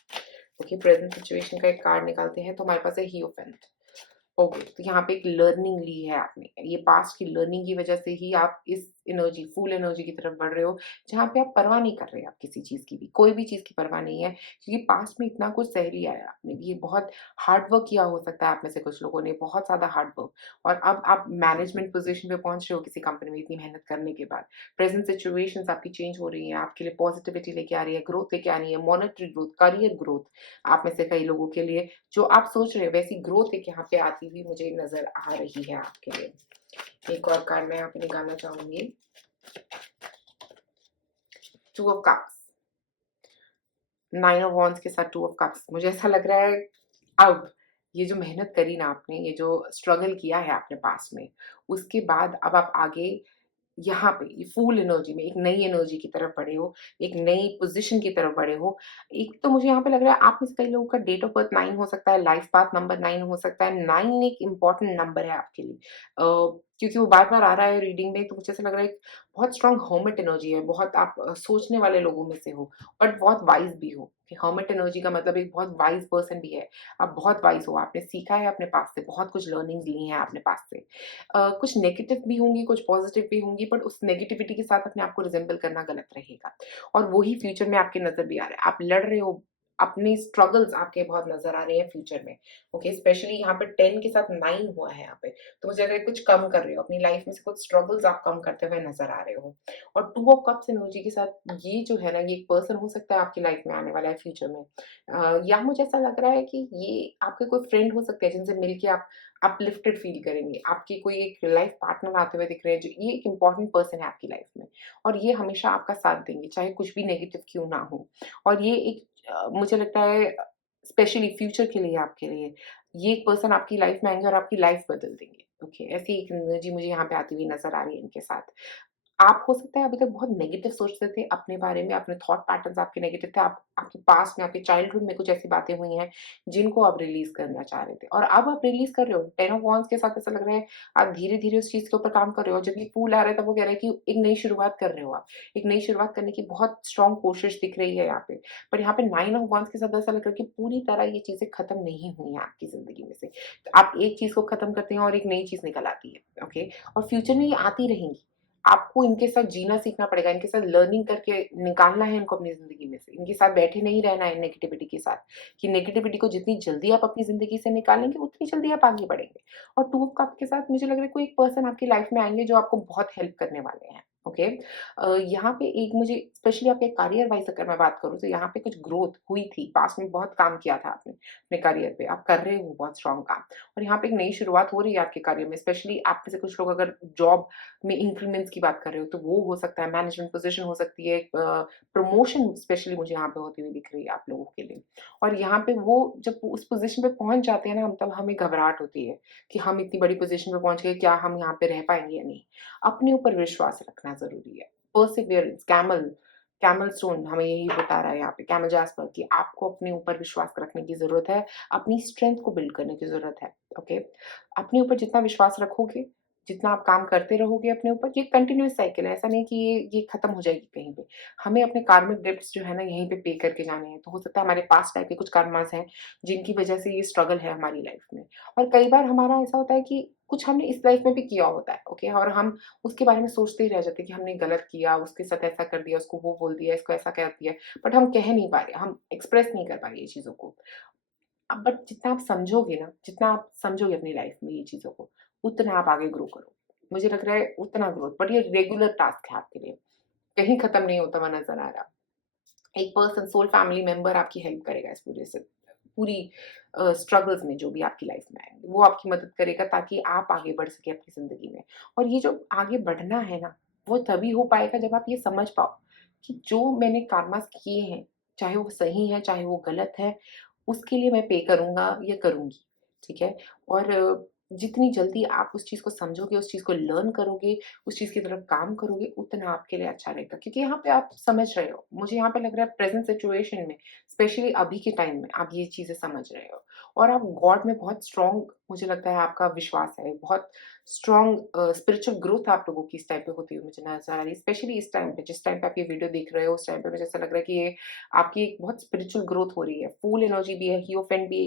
ओके, प्रेज़ेंट सिचुएशन का एक कार्ड निकालते हैं तो हमारे पास है हिएरोफेंट। ओके, तो यहाँ पे एक लर्निंग ली है आपने। ये पास्ट की लर्निंग की वज़ह से ही आप इस एनर्जी, फुल एनर्जी की तरफ बढ़ रहे हो, जहाँ पे आप परवाह नहीं कर रहे आप किसी चीज़ की भी, कोई भी चीज़ की परवाह नहीं है, क्योंकि पास्ट में इतना कुछ सह लिया है आपने। ये बहुत हार्ड वर्क किया हो सकता है आप में से कुछ लोगों ने, बहुत ज़्यादा हार्ड वर्क, और अब आप मैनेजमेंट पोज़ीशन पे पहुँच रहे हो किसी कंपनी में इतनी मेहनत करने के बाद। प्रेज़ेंट सिचुएशंस आपकी चेंज हो रही हैं, आपके लिए पॉज़िटिविटी लेके आ रही है, ग्रोथ लेके आ रही है, मॉनेटरी ग्रोथ, करियर ग्रोथ, आप में से कई लोगों के लिए जो आप सोच रहे हो वैसी ग्रोथ एक यहाँ पे आती हुई मुझे नज़र आ रही है आपके लिए। एक और कार्ड मैं यहाँ पे निकालना चाहूँगी, 2 ऑफ कप्स, 9 ऑफ वॉन्ड्स के साथ 2 ऑफ कप्स। मुझे ऐसा लग रहा है अब ये जो मेहनत करी ना आपने, ये जो स्ट्रगल किया है आपने पास्ट में, उसके बाद अब आप आगे यहाँ पे ये फुल एनर्जी में एक नई एनर्जी की तरफ बढ़े हो, एक नई पोज़ीशन की तरफ बढ़े हो। एक तो मुझे यहाँ पे लग रहा है आप में से कई लोगों का डेट ऑफ बर्थ 9 हो सकता है, लाइफ पाथ नंबर 9 हो सकता है। 9 एक इम्पोर्टेंट नंबर है आपके लिए। क्योंकि वो बार-बार आ रहा है रीडिंग में, तो मुझे ऐसा लग रहा है बहुत स्ट्रॉन्ग हर्मिट एनर्जी है, बहुत आप सोचने वाले लोगों में से हो और बहुत वाइज़ भी हो। कि हर्मिट एनर्जी का मतलब एक बहुत वाइज़ पर्सन भी है। आप बहुत वाइज़ हो, आपने सीखा है अपने पास्ट से, बहुत कुछ लर्निंग्स ली हैं आपने पास्ट से। कुछ नेगेटिव भी होंगी, कुछ पॉज़िटिव भी होंगी, बट उस नेगेटिविटी के साथ अपने आप को रिज़ेम्बल करना गलत रहेगा और वो ही फ्यूचर में आपके नज़र भी आ रहा है। आप लड़ रहे हो अपने स्ट्रगल्स आपके बहुत नजर आ रहे हैं फ्यूचर में। ओके, स्पेशली यहाँ पे 10 के साथ 9 हुआ है यहाँ पे, तो मुझे लग रहा है कुछ कम कर रहे हो अपनी लाइफ में से, कुछ स्ट्रगल्स आप कम करते हुए नजर आ रहे हो। और 2 ऑफ कप्स एनर्जी के साथ ये जो है ना, ये एक पर्सन हो सकता है आपकी लाइफ में आने वाला है फ्यूचर में। या मुझे ऐसा लग रहा है कि ये आपके कोई फ्रेंड हो सकते हैं जिनसे मिलके आप अपलिफ्टेड फील करेंगे। आपकी कोई एक लाइफ पार्टनर आते हुए दिख रहे हैं, जो ये एक इंपॉर्टेंट पर्सन है आपकी लाइफ में, और ये हमेशा आपका साथ देंगे चाहे कुछ भी नेगेटिव क्यों ना हो। और ये एक मुझे लगता है स्पेशली फ्यूचर के लिए, आपके लिए ये एक पर्सन आपकी लाइफ में आएंगे और आपकी लाइफ बदल देंगे। ओके, ऐसी एक एनर्जी मुझे यहाँ पे आती हुई नजर आ रही है इनके साथ। आप हो सकता है अभी तक बहुत नेगेटिव सोचते थे अपने बारे में, अपने थॉट पैटर्न्स आपके नेगेटिव थे, आप आपके पास्ट में, आपके चाइल्डहुड में कुछ ऐसी बातें हुई हैं जिनको आप रिलीज करना चाह रहे थे, और अब आप रिलीज कर रहे हो। 10 ऑफ वांड्स के साथ ऐसा लग रहा है आप धीरे धीरे उस चीज के ऊपर काम कर रहे हो। जब ये फूल आ रहा है तब वो कह रहा है कि एक नई शुरुआत कर रहे हो आप, एक नई शुरुआत करने की बहुत स्ट्रांग कोशिश दिख रही है यहाँ पे। पर यहाँ पे 9 ऑफ वांड्स के साथ ऐसा लग रहा है कि पूरी तरह ये चीजें खत्म नहीं हुई हैं आपकी जिंदगी में से। तो आप एक चीज को खत्म करते हैं और एक नई चीज निकल आती है। ओके, और फ्यूचर में ये आती रहेंगी। आपको इनके साथ जीना सीखना पड़ेगा, इनके साथ लर्निंग करके निकालना है इनको अपनी ज़िंदगी में से। इनके साथ बैठे नहीं रहना है नेगेटिविटी के साथ, कि नेगेटिविटी को जितनी जल्दी आप अपनी ज़िंदगी से निकालेंगे, उतनी जल्दी आप आगे बढ़ेंगे। और 2 ऑफ कप के साथ मुझे लग रहा है कोई एक पर्सन आपकी लाइफ में आएँगे जो आपको बहुत हेल्प करने वाले हैं। ओके? यहाँ पे एक मुझे स्पेशली आपके करियर वाइज़ अगर मैं बात करूँ, तो यहाँ पे कुछ ग्रोथ हुई थी। पास्ट में बहुत काम किया था आपने अपने करियर पे, आप कर रहे हो बहुत स्ट्रॉन्ग काम, और यहाँ पे एक नई शुरुआत हो रही है आपके करियर में। स्पेशली आप में से कुछ लोग अगर जॉब में इंक्रीमेंट्स की बात कर रहे हो, तो वो हो सकता है, मैनेजमेंट पोज़ीशन हो सकती है, प्रमोशन स्पेशली मुझे यहाँ पे होती हुई दिख रही है आप लोगों के लिए। और यहाँ पे वो जब उस पोज़ीशन पे पहुँच जाते हैं ना, हम तब हमें घबराहट होती है कि हम इतनी बड़ी पोज़ीशन पे पहुँच गए, क्या हम यहाँ पे रह पाएँगे या नहीं? अपने ऊपर विश्वास रखना ज़रूरी है। परसिवियरेंस, कैमल स्टोन हमें यही बता रहा है यहाँ पे, कैमल जैस्पर, कि आपको अपने ऊपर विश्वास रखने की ज़रूरत है, अपनी स्ट्रेंथ को बिल्ड करने की ज़रूरत है। ओके? अपने ऊपर जितना विश्वास रखोगे, जितना आप काम करते रहोगे अपने ऊपर, ये कंटिन्यूअस साइकिल है, ऐसा नहीं कि ये खत्म हो जाएगी कहीं पे। हमें अपने कार्मिक डेब्ट्स जो है ना, यहीं पे पे करके जाने हैं। तो हो सकता है हमारे पास्ट टाइप के कुछ कर्मास हैं, जिनकी वजह से ये स्ट्रगल है हमारी लाइफ में। और कई बार हमारा ऐसा होता है कि कुछ हमने इस लाइफ में भी किया होता है, ओके? और हम उसके बारे में सोचते ही रह जाते हैं कि हमने गलत किया, उसके साथ ऐसा कर दिया, उसको वो बोल दिया, इसको ऐसा कह दिया, बट हम कह नहीं पा रहे, हम एक्सप्रेस नहीं कर पा रहे ये चीज़ों को। अब बट जितना आप समझोगे ना, जितना आप समझोगे अपनी लाइफ में ये चीज़ों को, उतना आप आगे ग्रो करोगे। मुझे लग रहा है उतना ग्रोथ, बट ये रेगुलर टास्क है आपके लिए, कहीं खत्म नहीं होता हुआ नज़र आ रहा। एक पर्सन, सोल फैमिली मेंबर आपकी हेल्प करेगा इस पूरे से, पूरी स्ट्रगल्स में जो भी आपकी लाइफ में आएँगे, वो आपकी मदद करेगा ताकि आप आगे बढ़ सकें अपनी ज़िंदगी में। और ये जो आगे बढ़ना है ना, वो तभी हो पाएगा जब आप ये समझ पाओ कि जो मैंने कर्मास किए हैं, चाहे वो सही है, चाहे वो गलत है, उसके लिए मैं पे करूँगा या करूँगी, ठीक है? और जितनी जल्दी आप उस चीज़ को समझोगे, उस चीज़ को लर्न करोगे, उस चीज़ की तरफ काम करोगे, उतना आपके लिए अच्छा रहेगा। क्योंकि यहाँ पे आप समझ रहे हो, मुझे यहाँ पे लग रहा है प्रेज़ेंट सिचुएशन में, स्पेशली अभी के टाइम में आप ये चीज़ें समझ रहे हो, और आप गॉड में बहुत स्ट्रॉन्ग, मुझे लगता है आपका विश्वास है, बहुत स्ट्रॉन्ग स्पिरिचुअल ग्रोथ आप लोगों की इस टाइम पे होती हुई मुझे नज़र आ रही है। स्पेशली इस टाइम पे, जिस टाइम पे आप ये वीडियो देख रहे हो, उस टाइम पे मुझे ऐसा लग रहा है कि ये आपकी एक बहुत स्पिरिचुअल ग्रोथ हो रही है। फूल एनर्जी भी है, हिएरोफेंट भी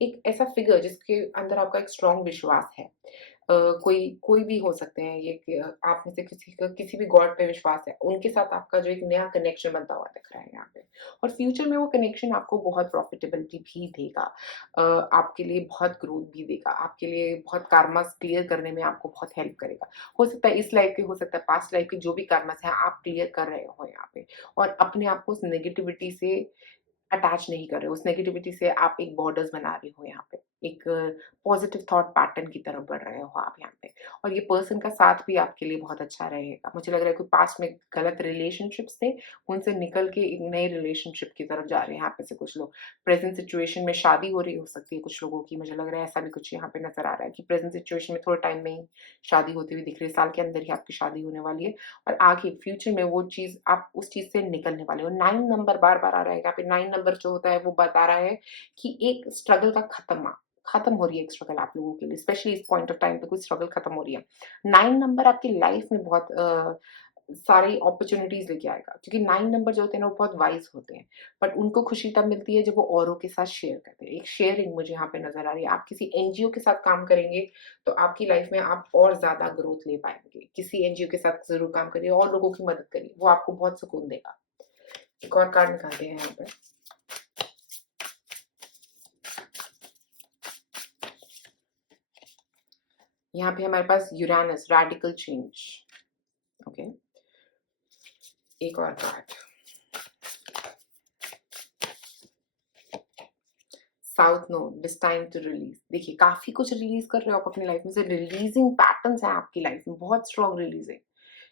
एक ऐसा फिगर जिसके अंदर आपका एक स्ट्रॉन्ग विश्वास है। कोई कोई भी हो सकते हैं ये, कि आप में से किसी का किसी भी गॉड पे विश्वास है, उनके साथ आपका जो एक नया कनेक्शन बनता हुआ दिख रहा है यहाँ पे। और फ्यूचर में वो कनेक्शन आपको बहुत प्रॉफिटेबिलिटी भी देगा। आपके लिए बहुत ग्रोथ भी देगा, आपके लिए बहुत कर्मास क्लियर करने में आपको बहुत हेल्प करेगा। हो सकता है इस लाइफ के, हो सकता है पास्ट लाइफ के, जो भी कर्मास हैं आप क्लियर कर रहे हो यहाँ पे, और अपने आप को उस नेगेटिविटी से अटैच नहीं कर रहे हो, उस नेगेटिविटी से आप एक बॉर्डर्स बना रहे हो यहाँ पे। एक पॉज़िटिव थॉट पैटर्न की तरफ बढ़ रहे हो आप यहाँ पे। और ये पर्सन का साथ भी आपके लिए बहुत अच्छा रहेगा। मुझे लग रहा है कोई पास्ट में गलत रिलेशनशिप्स थे, उनसे निकल के एक नए रिलेशनशिप की तरफ जा रहे हैं यहाँ पे से कुछ लोग। प्रेज़ेंट सिचुएशन में शादी हो रही हो सकती है कुछ लोगों की, मुझे लग रहा है ऐसा भी कुछ यहाँ पे नज़र आ रहा है कि प्रेज़ेंट सिचुएशन में थोड़े टाइम में ही शादी होती हुई दिख रही है, साल के अंदर ही आपकी शादी होने वाली है। और आगे फ्यूचर में वो चीज़, आप उस चीज़ से निकलने वाले हो। 9 नंबर बार-बार आ रहा है यहाँ पे, 9 नंबर जो होता है वो बता रहा है कि एक स्ट्रगल का खत्म हो रही है एक स्ट्रगल आप लोगों के लिए, स्पेशली इस पॉइंट ऑफ टाइम पे कोई स्ट्रगल खत्म हो रही है। 9 नंबर आपकी लाइफ में बहुत सारी अपॉर्च्युनिटीज़ लेके आएगा, क्योंकि 9 नंबर जो होते हैं ना, वो बहुत वाइज़ होते हैं। बट उनको खुशी तब मिलती है जब वो औरों के साथ शेयर करते हैं। एक शेयरिंग मुझे यहाँ पे नज़र आ रही है। आप किसी एनजीओ के साथ काम करेंगे, तो आपकी लाइफ में आप और ज़्यादा ग्रोथ ले पाएँगे। किसी एनजीओ के साथ ज़रूर काम करिए और लोगों की मदद करिए, वो आपको बहुत सुकून देगा। एक और कार्ड निकालते हैं यहाँ पे। यहाँ पे हमारे पास यूरेनस, रैडिकल चेंज। ओके, एक और card, south node, this time to release. देखिए काफी कुछ रिलीज कर रहे हो आप अपनी लाइफ में से, रिलीजिंग पैटर्न्स हैं आपकी लाइफ में, बहुत स्ट्रॉन्ग रिलीजिंग।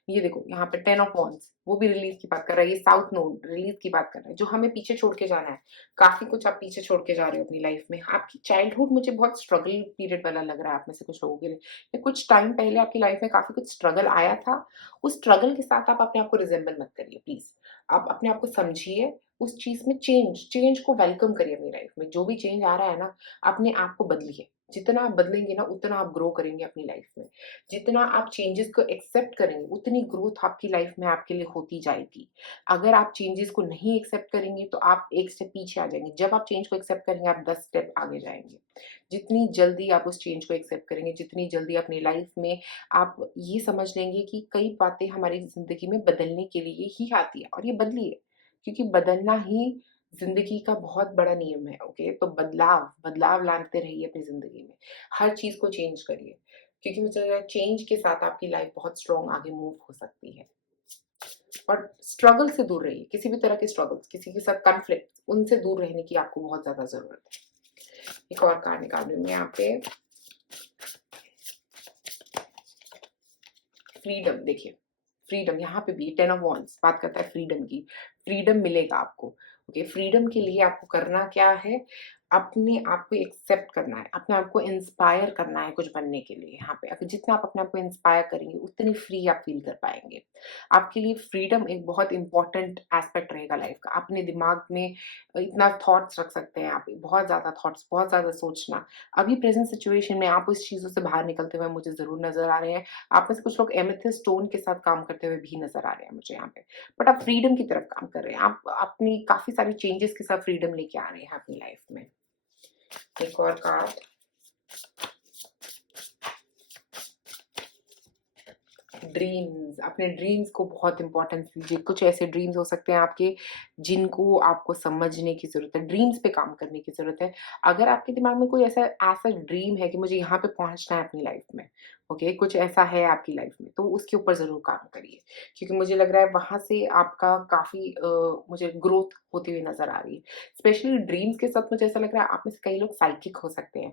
ये देखो यहाँ पे 10 ऑफ वॉन्ड्स, वो भी रिलीज की बात कर रहा है। ये साउथ नोड रिलीज की बात कर रहा है, जो हमें पीछे छोड़ के जाना है। काफी कुछ आप पीछे छोड़ के जा रहे हो अपनी लाइफ में। आपकी चाइल्डहुड मुझे बहुत स्ट्रगल पीरियड वाला लग रहा है आप में से कुछ लोगों के लिए, या कुछ टाइम पहले आपकी लाइफ में काफी कुछ स्ट्रगल आया था। उस स्ट्रगल के साथ आप अपने आप को रिजेंबल मत करिए प्लीज। आप अपने आप को समझिए, उस चीज में चेंज को वेलकम करिए अपनी लाइफ में। जो भी चेंज आ रहा है ना, अपने आप को बदलिए। जितना आप बदलेंगे ना, उतना आप ग्रो करेंगे अपनी लाइफ में। जितना आप चेंजेस को एक्सेप्ट करेंगे, उतनी ग्रोथ आपकी लाइफ में आपके लिए होती जाएगी। अगर आप चेंजेस को नहीं एक्सेप्ट करेंगे तो आप एक स्टेप पीछे आ जाएंगे। जब आप चेंज को एक्सेप्ट करेंगे, आप 10 स्टेप आगे जाएंगे। जितनी जल्दी आप उस चेंज को एक्सेप्ट करेंगे, जितनी जल्दी अपनी लाइफ में आप ये समझ लेंगे कि कई बातें हमारी जिंदगी में बदलने के लिए ही आती है, और ये बदलिए, क्योंकि बदलना ही जिंदगी का बहुत बड़ा नियम है। ओके, तो बदलाव बदलाव लाते रहिए अपनी जिंदगी में। हर चीज को चेंज करिए, क्योंकि मुझे लग रहा है चेंज के साथ आपकी लाइफ बहुत स्ट्रॉन्ग आगे मूव हो सकती है। और स्ट्रगल से दूर रहिए, किसी भी तरह के स्ट्रगल्स, किसी के साथ कॉन्फ्लिक्ट, उनसे दूर रहने की आपको बहुत ज्यादा जरूरत है। एक और कार्ड निकाल रही हूँ मैं यहाँ पे, फ्रीडम। देखिए फ्रीडम, यहाँ पे भी 10 ऑफ वॉन्ड्स बात करता है फ्रीडम की। फ्रीडम मिलेगा आपको। ओके, फ्रीडम के लिए आपको करना क्या है, अपने आप को एक्सेप्ट करना है, अपने आप को इंस्पायर करना है कुछ बनने के लिए। यहाँ पे अगर जितना आप अपने आप को इंस्पायर करेंगे, उतनी फ्री आप फील कर पाएंगे। आपके लिए फ्रीडम एक बहुत इंपॉर्टेंट एस्पेक्ट रहेगा लाइफ का। अपने दिमाग में इतना थॉट्स रख सकते हैं आप, बहुत ज्यादा थॉट्स, बहुत ज्यादा सोचना। अभी प्रेजेंट सिचुएशन में आप उस चीजों से बाहर निकलते हुए मुझे जरूर नजर आ रहे हैं। आप में से कुछ लोग एमेथिस्ट स्टोन के साथ काम करते हुए भी नजर आ रहे हैं मुझे यहाँ पे। बट आप फ्रीडम की तरफ काम कर रहे हैं, आप अपनी काफी सारी चेंजेस के साथ फ्रीडम लेके आ रहे हैं अपनी लाइफ में। एक और कार्ड, ड्रीम्स। अपने ड्रीम्स को बहुत इंपॉर्टेंस दीजिए। कुछ ऐसे ड्रीम्स हो सकते हैं आपके, जिनको आपको समझने की जरूरत है, ड्रीम्स पे काम करने की जरूरत है। अगर आपके दिमाग में कोई ऐसा ऐसा ड्रीम है कि मुझे यहाँ पे पहुंचना है अपनी लाइफ में, ओके, कुछ ऐसा है आपकी लाइफ में, तो उसके ऊपर जरूर काम करिए, क्योंकि मुझे लग रहा है वहां से आपका काफी मुझे ग्रोथ होती हुई नजर आ रही है। स्पेशली ड्रीम्स के साथ मुझे ऐसा लग रहा है आप में से कई लोग साइकिक हो सकते हैं।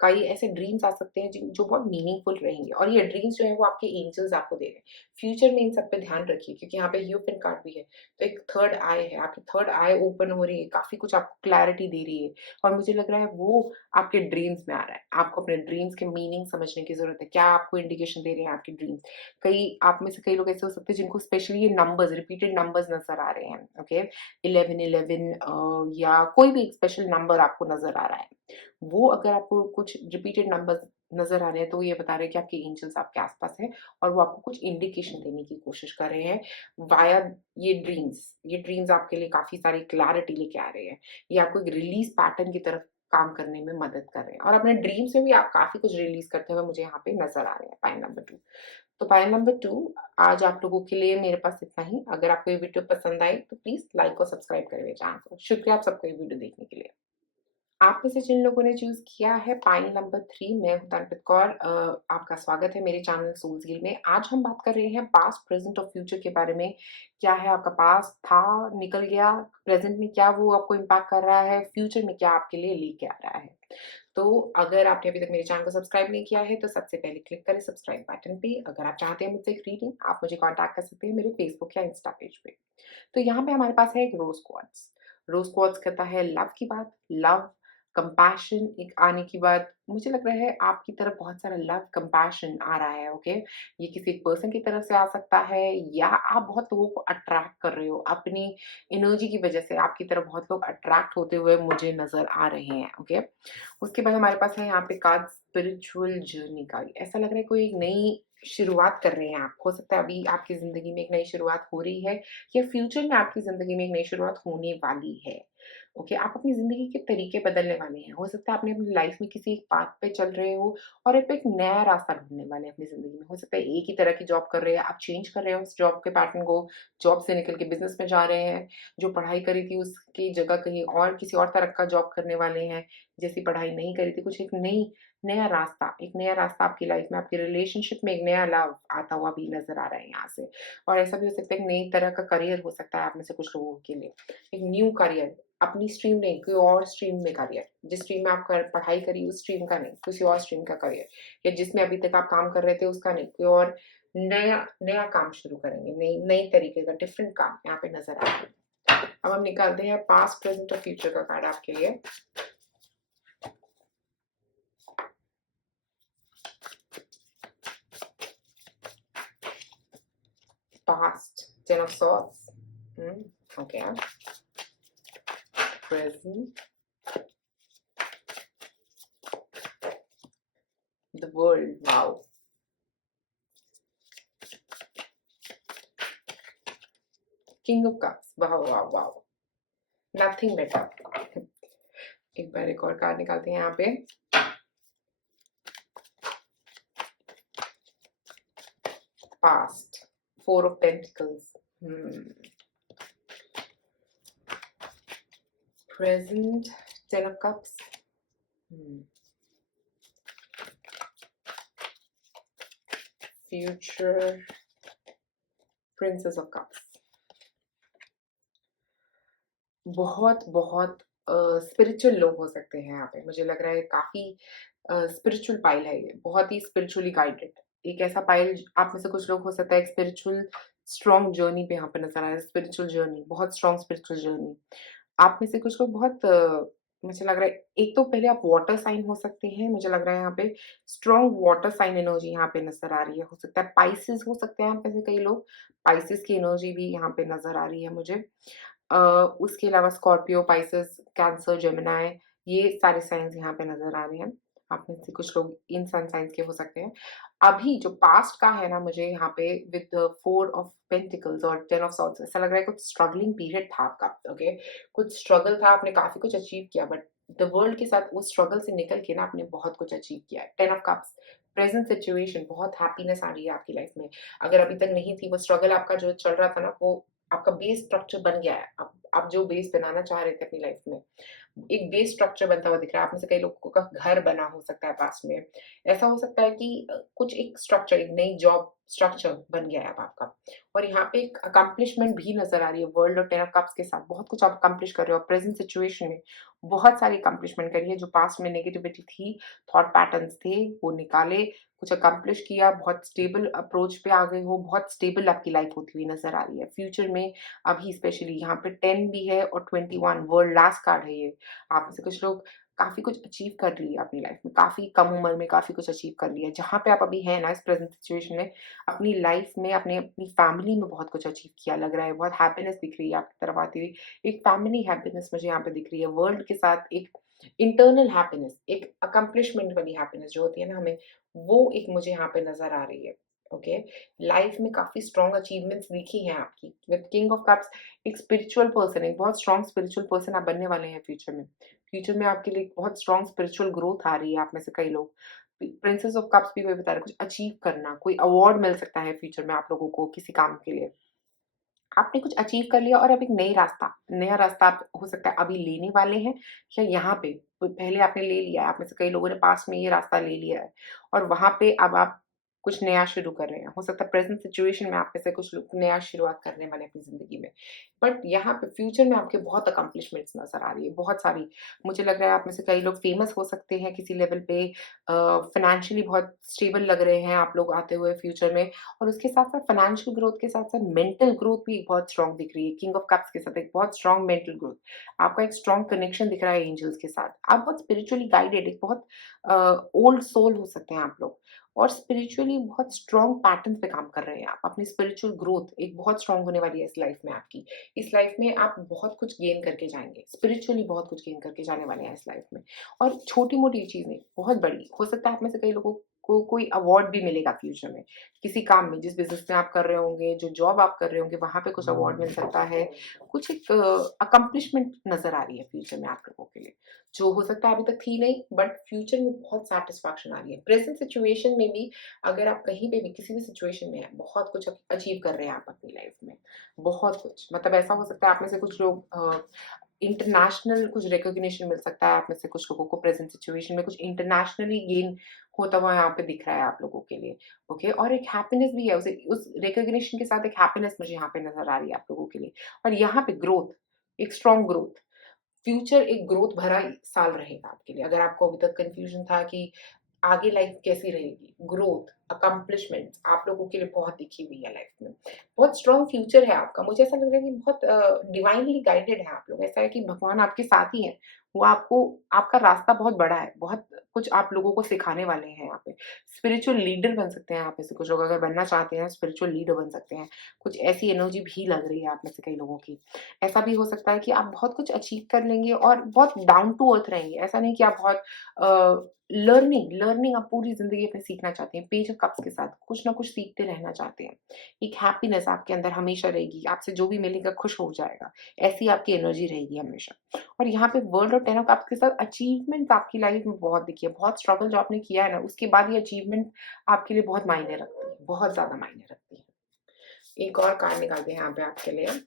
कई ऐसे ड्रीम्स आ सकते हैं जो बहुत मीनिंगफुल रहेंगे, और ये ड्रीम्स जो है वो आपके एंजल्स आपको दे रहे हैं। फ्यूचर में इन सब पे ध्यान रखिए, क्योंकि यहाँ पे ह्यूपन कार्ड भी है, तो एक थर्ड आई है, आपकी थर्ड आई ओपन हो रही है, काफी कुछ आपको क्लैरिटी दे रही है। और मुझे लग रहा है वो आपके ड्रीम्स में आ रहा है। आपको अपने ड्रीम्स के मीनिंग समझने की जरूरत है, क्या आपको इंडिकेशन दे रहे हैं आपके ड्रीम्स। कई आप में से कई लोग ऐसे हो सकते हैं जिनको स्पेशली ये नंबर्स, रिपीटेड नंबर्स नजर आ रहे हैं। ओके, 11 या कोई भी स्पेशल नंबर आपको नजर आ रहा है, वो अगर आपको कुछ रिपीटेड नंबर्स नजर आ रहे हैं, तो ये बता रहे हैं कि आपके एंजल्स आपके आसपास हैं, और वो आपको कुछ इंडिकेशन देने की कोशिश कर रहे हैं वाया ये ड्रीम्स। ये ड्रीम्स आपके लिए काफी सारी क्लैरिटी लेके आ रहे हैं। ये आपको एक रिलीज पैटर्न की तरफ काम करने में मदद कर रहे हैं, और अपने ड्रीम्स में भी आप काफी कुछ रिलीज करते हुए मुझे यहाँ पे नजर आ रहे हैं। पाइल नंबर 2, तो पाइल नंबर 2 आज आप लोगों के लिए मेरे पास इतना ही। अगर आपको ये वीडियो पसंद आई तो प्लीज लाइक और सब्सक्राइब करें मेरे चैनल को। शुक्रिया आप सबको ये वीडियो देखने के लिए। आप में से जिन लोगों ने चूज किया है पाइल नंबर 3, मैं हूं तनप्रीत कौर। आपका स्वागत है मेरे चैनल सोल्स हील में। आज हम बात कर रहे हैं पास्ट, प्रेजेंट और फ्यूचर के बारे में। क्या है आपका पास्ट, था, निकल गया, प्रेजेंट में क्या वो आपको इम्पैक्ट कर रहा है, फ्यूचर में क्या आपके लिए लेके आ रहा है। तो अगर आपने अभी तक मेरे चैनल को सब्सक्राइब नहीं किया है, तो सबसे पहले क्लिक करें सब्सक्राइब बटन पे। अगर आप चाहते हैं मुझसे एक रीडिंग, आप मुझे कॉन्टैक्ट कर सकते हैं मेरे फेसबुक या इंस्टा पेज पे। तो यहाँ पे हमारे पास है एक रोज क्वार्ट्ज। रोज क्वार्ट्ज कहता है लव की बात, लव, कंपैशन एक आने की बात। मुझे लग रहा है आपकी तरफ बहुत सारा लव, कंपैशन आ रहा है। ओके, ये किसी एक पर्सन की तरफ से आ सकता है, या आप बहुत लोगों को अट्रैक्ट कर रहे हो अपनी एनर्जी की वजह से। आपकी तरफ बहुत लोग अट्रैक्ट होते हुए मुझे नजर आ रहे हैं। ओके, उसके बाद हमारे पास है यहाँ पे कार्ड स्पिरिचुअल जर्नी का। ऐसा लग रहा है कोई एक नई शुरुआत कर रहे हैं आप। हो सकता है अभी आपकी जिंदगी में एक नई शुरुआत हो रही है, या फ्यूचर में आपकी जिंदगी में एक नई शुरुआत होने वाली है। ओके, आप अपनी जिंदगी के तरीके बदलने वाले हैं। हो सकता है आपने अपनी लाइफ में किसी एक पाथ पे चल रहे हो, और आप एक नया रास्ता ढूंढने वाले हैं अपनी जिंदगी में। हो सकता है एक ही तरह की जॉब कर रहे हैं, आप चेंज कर रहे हो उस जॉब के पैटर्न को, जॉब से निकल के बिजनेस में जा रहे हैं। जो पढ़ाई करी थी उसकी जगह कहीं और किसी और तरह का जॉब करने वाले हैं, जैसी पढ़ाई नहीं करी थी, कुछ एक नई नया रास्ता, एक नया रास्ता आपकी लाइफ में, आपकी रिलेशनशिप में एक नया लव आता हुआ भी नज़र आ रहा है यहाँ से। और ऐसा भी हो सकता है एक नई तरह का करियर हो सकता है आप में से कुछ लोगों के लिए। एक न्यू करियर, अपनी स्ट्रीम नहीं, कोई और स्ट्रीम में करियर। जिस स्ट्रीम में आप पढ़ाई करी उस स्ट्रीम का नहीं, किसी और स्ट्रीम का करियर, या जिसमें अभी तक आप काम कर रहे थे उसका नहीं, कोई और नया नया काम शुरू करेंगे, नई नई तरीके का डिफरेंट काम यहाँ पे नज़र आ रहा है। अब हम निकालते हैं पास्ट, प्रेजेंट और फ्यूचर का कार्ड आपके लिए। Past, ten of swords, okay, present, the world, wow, king of cups, wow wow wow, nothing better. एक बार एक और कार्ड निकालते हैं यहाँ पे। Past, Four of Pentacles, present, Ten of Cups, future, Princess of Cups। बहुत बहुत स्पिरिचुअल लोग हो सकते हैं यहाँ पे, मुझे लग रहा है काफी स्पिरिचुअल पाइल है ये, बहुत ही स्पिरिचुअली गाइडेड। एक ऐसा पाइल, आप में से कुछ लोग हो सकता है एक स्पिरिचुअल स्ट्रॉन्ग जर्नी पे यहाँ पे नजर आ रहा है, स्पिरिचुअल जर्नी, बहुत स्ट्रॉन्ग स्पिरिचुअल जर्नी। आप में से कुछ लोग बहुत मुझे लग रहा है, एक तो पहले आप वाटर साइन हो सकते हैं, मुझे लग रहा है यहाँ पे स्ट्रॉन्ग वाटर साइन एनर्जी यहाँ पे नजर आ रही है। हो सकता है पाइसेस हो सकते हैं आप में से कई लोग, पाइसेस की एनर्जी भी यहाँ पे नजर आ रही है मुझे। उसके अलावा स्कॉर्पियो, पाइसेस, कैंसर, जेमिनी, ये सारे साइंस यहाँ पे नजर आ रहे हैं। आप में से कुछ लोग इन सन साइंस के हो सकते हैं। अभी जो पास्ट का है ना, मुझे यहाँ पे विद फोर ऑफ पेंटिकल्स और टेन ऑफ सॉर्ड्स, ऐसा लग रहा है कुछ स्ट्रगलिंग पीरियड था आपका, ओके, कुछ स्ट्रगल था, आपने काफी कुछ अचीव किया, बट द वर्ल्ड के साथ उस स्ट्रगल से निकल के ना आपने बहुत कुछ अचीव किया है। Ten of cups, present situation, बहुत हैप्पीनेस आ रही है आपकी लाइफ में। अगर अभी तक नहीं थी वो स्ट्रगल आपका जो चल रहा था ना, वो आपका बेस स्ट्रक्चर बन गया है। आप जो बेस बनाना चाह रहे थे अपनी लाइफ में, एक बेस स्ट्रक्चर बनता हुआ दिख रहा है। आप में से कई लोगों का घर बना हो सकता है पास में। ऐसा हो सकता है कि कुछ एक स्ट्रक्चर, एक नई जॉब स्ट्रक्चर बन गया है अब आपका। और यहाँ पे एक अकम्पलिशमेंट भी नजर आ रही है वर्ल्ड और टेन ऑफ कप्स के साथ। बहुत कुछ आप अकम्पलिश कर रहे हो प्रेजेंट सिचुएशन में, बहुत सारी अकम्पलिशमेंट करी है। जो पास्ट में नेगेटिविटी थी, थॉट पैटर्न्स थे, वो निकाले, कुछ अकम्पलिश किया, बहुत स्टेबल अप्रोच पे आ गए हो, बहुत स्टेबल आपकी लाइफ होती हुई नजर आ रही है। फ्यूचर में अभी स्पेशली यहाँ पे 10 भी है और 21, वर्ल्ड लास्ट कार्ड है ये। आप में से कुछ लोग काफी कुछ अचीव कर लिया अपनी लाइफ में, काफी कम उम्र में काफी कुछ अचीव कर लिया। जहां पे आप अभी हैं ना, इस प्रेजेंट सिचुएशन में, अपनी लाइफ में, अपने अपनी फैमिली में बहुत कुछ अचीव किया लग रहा है। बहुत हैप्पीनेस दिख रही है आपकी तरफ आती हुई, एक फैमिली हैप्पीनेस मुझे यहाँ पे दिख रही है। वर्ल्ड के साथ एक इंटरनल हैप्पीनेस, एक अकम्पलिशमेंट वाली हैप्पीनेस जो होती है ना हमें, वो एक मुझे यहाँ पे नजर आ रही है। ओके, लाइफ में काफी स्ट्रॉन्ग अचीवमेंट्स दिखी हैं आपकी विद किंग ऑफ कप्स। एक स्पिरिचुअल पर्सन, एक बहुत स्ट्रॉन्ग स्पिरिचुअल पर्सन आप बनने वाले हैं फ्यूचर में। फ्यूचर में आपके लिए एक बहुत स्ट्रॉन्ग स्पिरिचुअल ग्रोथ आ रही है। आप में से कई लोग प्रिंसेस ऑफ कप्स भी वही बता रहे हैं, कुछ अचीव करना, कोई अवार्ड मिल सकता है फ्यूचर में आप लोगों को किसी काम के लिए। आपने कुछ अचीव कर लिया और अब एक नया रास्ता आप हो सकता है अभी लेने वाले हैं, या यहाँ पे पहले आपने ले लिया है। आप में से कई लोगों ने पास्ट में ये रास्ता ले लिया है और वहां पे अब आप कुछ नया शुरू कर रहे हैं। हो सकता है प्रेजेंट सिचुएशन में आप में से कुछ लोग नया शुरुआत करने वाले हैं अपनी जिंदगी में, बट यहाँ पे फ्यूचर में आपके बहुत अकम्पलिशमेंट्स नजर आ रही है, बहुत सारी। मुझे लग रहा है आप में से कई लोग फेमस हो सकते हैं किसी लेवल पे, फाइनेंशियली बहुत स्टेबल लग रहे हैं आप लोग आते हुए फ्यूचर में। और उसके साथ-साथ फाइनेंशियल ग्रोथ के साथ-साथ मेंटल ग्रोथ भी बहुत स्ट्रॉन्ग दिख रही है। किंग ऑफ कप्स के साथ एक बहुत स्ट्रॉन्ग मेंटल ग्रोथ। आपका एक स्ट्रॉन्ग कनेक्शन दिख रहा है एंजल्स के साथ। आप बहुत स्पिरिचुअली गाइडेड, एक बहुत ओल्ड सोल हो सकते हैं आप लोग, और स्पिरिचुअली बहुत स्ट्रॉन्ग पैटर्न्स पे काम कर रहे हैं आप। अपनी स्पिरिचुअल ग्रोथ एक बहुत स्ट्रॉन्ग होने वाली है इस लाइफ में आपकी। इस लाइफ में आप बहुत कुछ गेन करके जाएँगे। स्पिरिचुअली बहुत कुछ गेन करके जाने वाले हैं इस लाइफ में। और छोटी-मोटी चीज़ें बहुत बड़ी, हो सकता है आप में से कई लोगों को कोई अवार्ड भी मिलेगा फ्यूचर में। किसी काम में, जिस बिज़नेस में आप कर रहे होंगे, जो जॉब आप कर रहे होंगे, वहाँ पे कुछ अवार्ड मिल सकता है। कुछ एक अकम्पलिशमेंट नज़र आ रही है फ्यूचर में आप लोगों के लिए, जो हो सकता है अभी तक थी नहीं, बट फ्यूचर में बहुत सैटिस्फैक्शन आ रही है। प्रेज़ेंट सिचुएशन में भी अगर आप कहीं पे भी किसी भी सिचुएशन में हैं, बहुत कुछ अचीव कर रहे हैं आप अपनी लाइफ में, बहुत कुछ। मतलब ऐसा हो सकता है आप में से कुछ लोग इंटरनेशनल कुछ रिकॉग्निशन मिल सकता है आप में से कुछ लोगों को प्रेजेंट सिचुएशन में, कुछ इंटरनेशनली गेन होता हुआ यहाँ पे दिख रहा है आप लोगों के लिए। ओके, और एक हैप्पीनेस भी है, उस रिकॉग्निशन के साथ एक हैप्पीनेस मुझे यहाँ पे नजर आ रही है आप लोगों के लिए। और यहाँ पे ग्रोथ, एक स्ट्रॉन्ग ग्रोथ, फ्यूचर एक ग्रोथ भरा साल रहेगा आपके लिए। अगर आपको अभी तक कंफ्यूजन था कि आगे लाइफ कैसी रहेगी, ग्रोथ, अकम्पलिशमेंट आप लोगों के लिए बहुत दिखी हुई है लाइफ में। बहुत स्ट्रॉन्ग फ्यूचर है आपका। मुझे ऐसा लग रहा है कि बहुत डिवाइनली गाइडेड है आप लोग। ऐसा है कि भगवान आपके साथ ही है। वो आपको, आपका रास्ता बहुत बड़ा है, बहुत कुछ आप लोगों को सिखाने वाले हैं यहाँ पे। स्पिरिचुअल लीडर बन सकते हैं आप में से कुछ लोग, अगर बनना चाहते हैं स्पिरिचुअल लीडर बन सकते हैं। कुछ ऐसी एनर्जी भी लग रही है आप में से कई लोगों की। ऐसा भी हो सकता है कि आप बहुत कुछ अचीव कर लेंगे और बहुत डाउन टू अर्थ रहेंगे। ऐसा नहीं कि आप बहुत लर्निंग लर्निंग आप पूरी ज़िंदगी अपनी सीखना चाहते हैं, पेज ऑफ कप्स के साथ कुछ ना कुछ सीखते रहना चाहते हैं। एक हैप्पीनेस आपके अंदर हमेशा रहेगी, आपसे जो भी मिलेगा खुश हो जाएगा, ऐसी आपकी एनर्जी रहेगी हमेशा। और यहाँ पे वर्ल्ड और 10 ऑफ कप्स के साथ अचीवमेंट आपकी लाइफ में बहुत दिखी है, बहुत स्ट्रगल जो आपने किया है ना, उसके बाद ये अचीवमेंट आपके लिए बहुत मायने रखती है, बहुत ज़्यादा मायने रखती है। एक और कार्ड निकालते हैं यहाँ पे आपके लिए।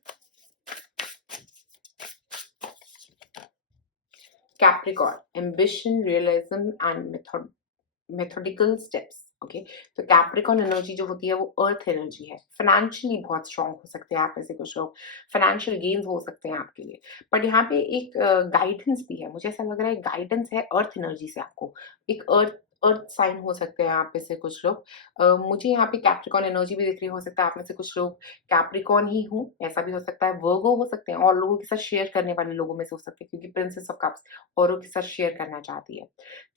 Capricorn, ambition, realism and methodical steps. Okay, तो कैप्रिकॉन एनर्जी जो होती है वो अर्थ एनर्जी है। फाइनेंशियली बहुत स्ट्रांग हो सकते हैं आप में से कुछ लोग, फाइनेंशियल गेन्स हो सकते हैं आपके लिए। बट यहाँ पे एक गाइडेंस भी है, मुझे ऐसा लग रहा है गाइडेंस है अर्थ एनर्जी से आपको। एक अर्थ अर्थ साइन हो सकते हैं आप में से कुछ लोग। मुझे यहाँ पे कैप्रिकॉन एनर्जी भी दिख रही है। हो सकता है आप में से कुछ लोग कैप्रिकॉन ही हो, ऐसा भी हो सकता है। वर्गो हो सकते हैं और लोगों के साथ शेयर करने वाले लोगों में से हो सकते हैं, क्योंकि प्रिंसेस ऑफ कप्स औरों के साथ शेयर करना चाहती है।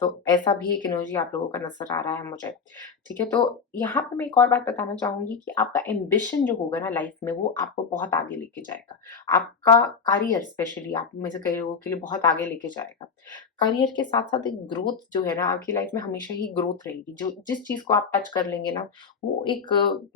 तो ऐसा भी एक एनर्जी आप लोगों का नज़र आ रहा है मुझे। ठीक है, तो यहाँ पे मैं एक और बात बताना चाहूँगी कि आपका एम्बिशन जो होगा ना लाइफ में, वो आपको बहुत आगे लेके जाएगा। आपका करियर स्पेशली आप में से कई लोगों के लिए बहुत आगे लेके जाएगा। करियर के साथ-साथ एक ग्रोथ जो है ना आपकी लाइफ में हमेशा ही ग्रोथ रहेगी। जो जिस चीज़ को आप टच कर लेंगे ना, वो एक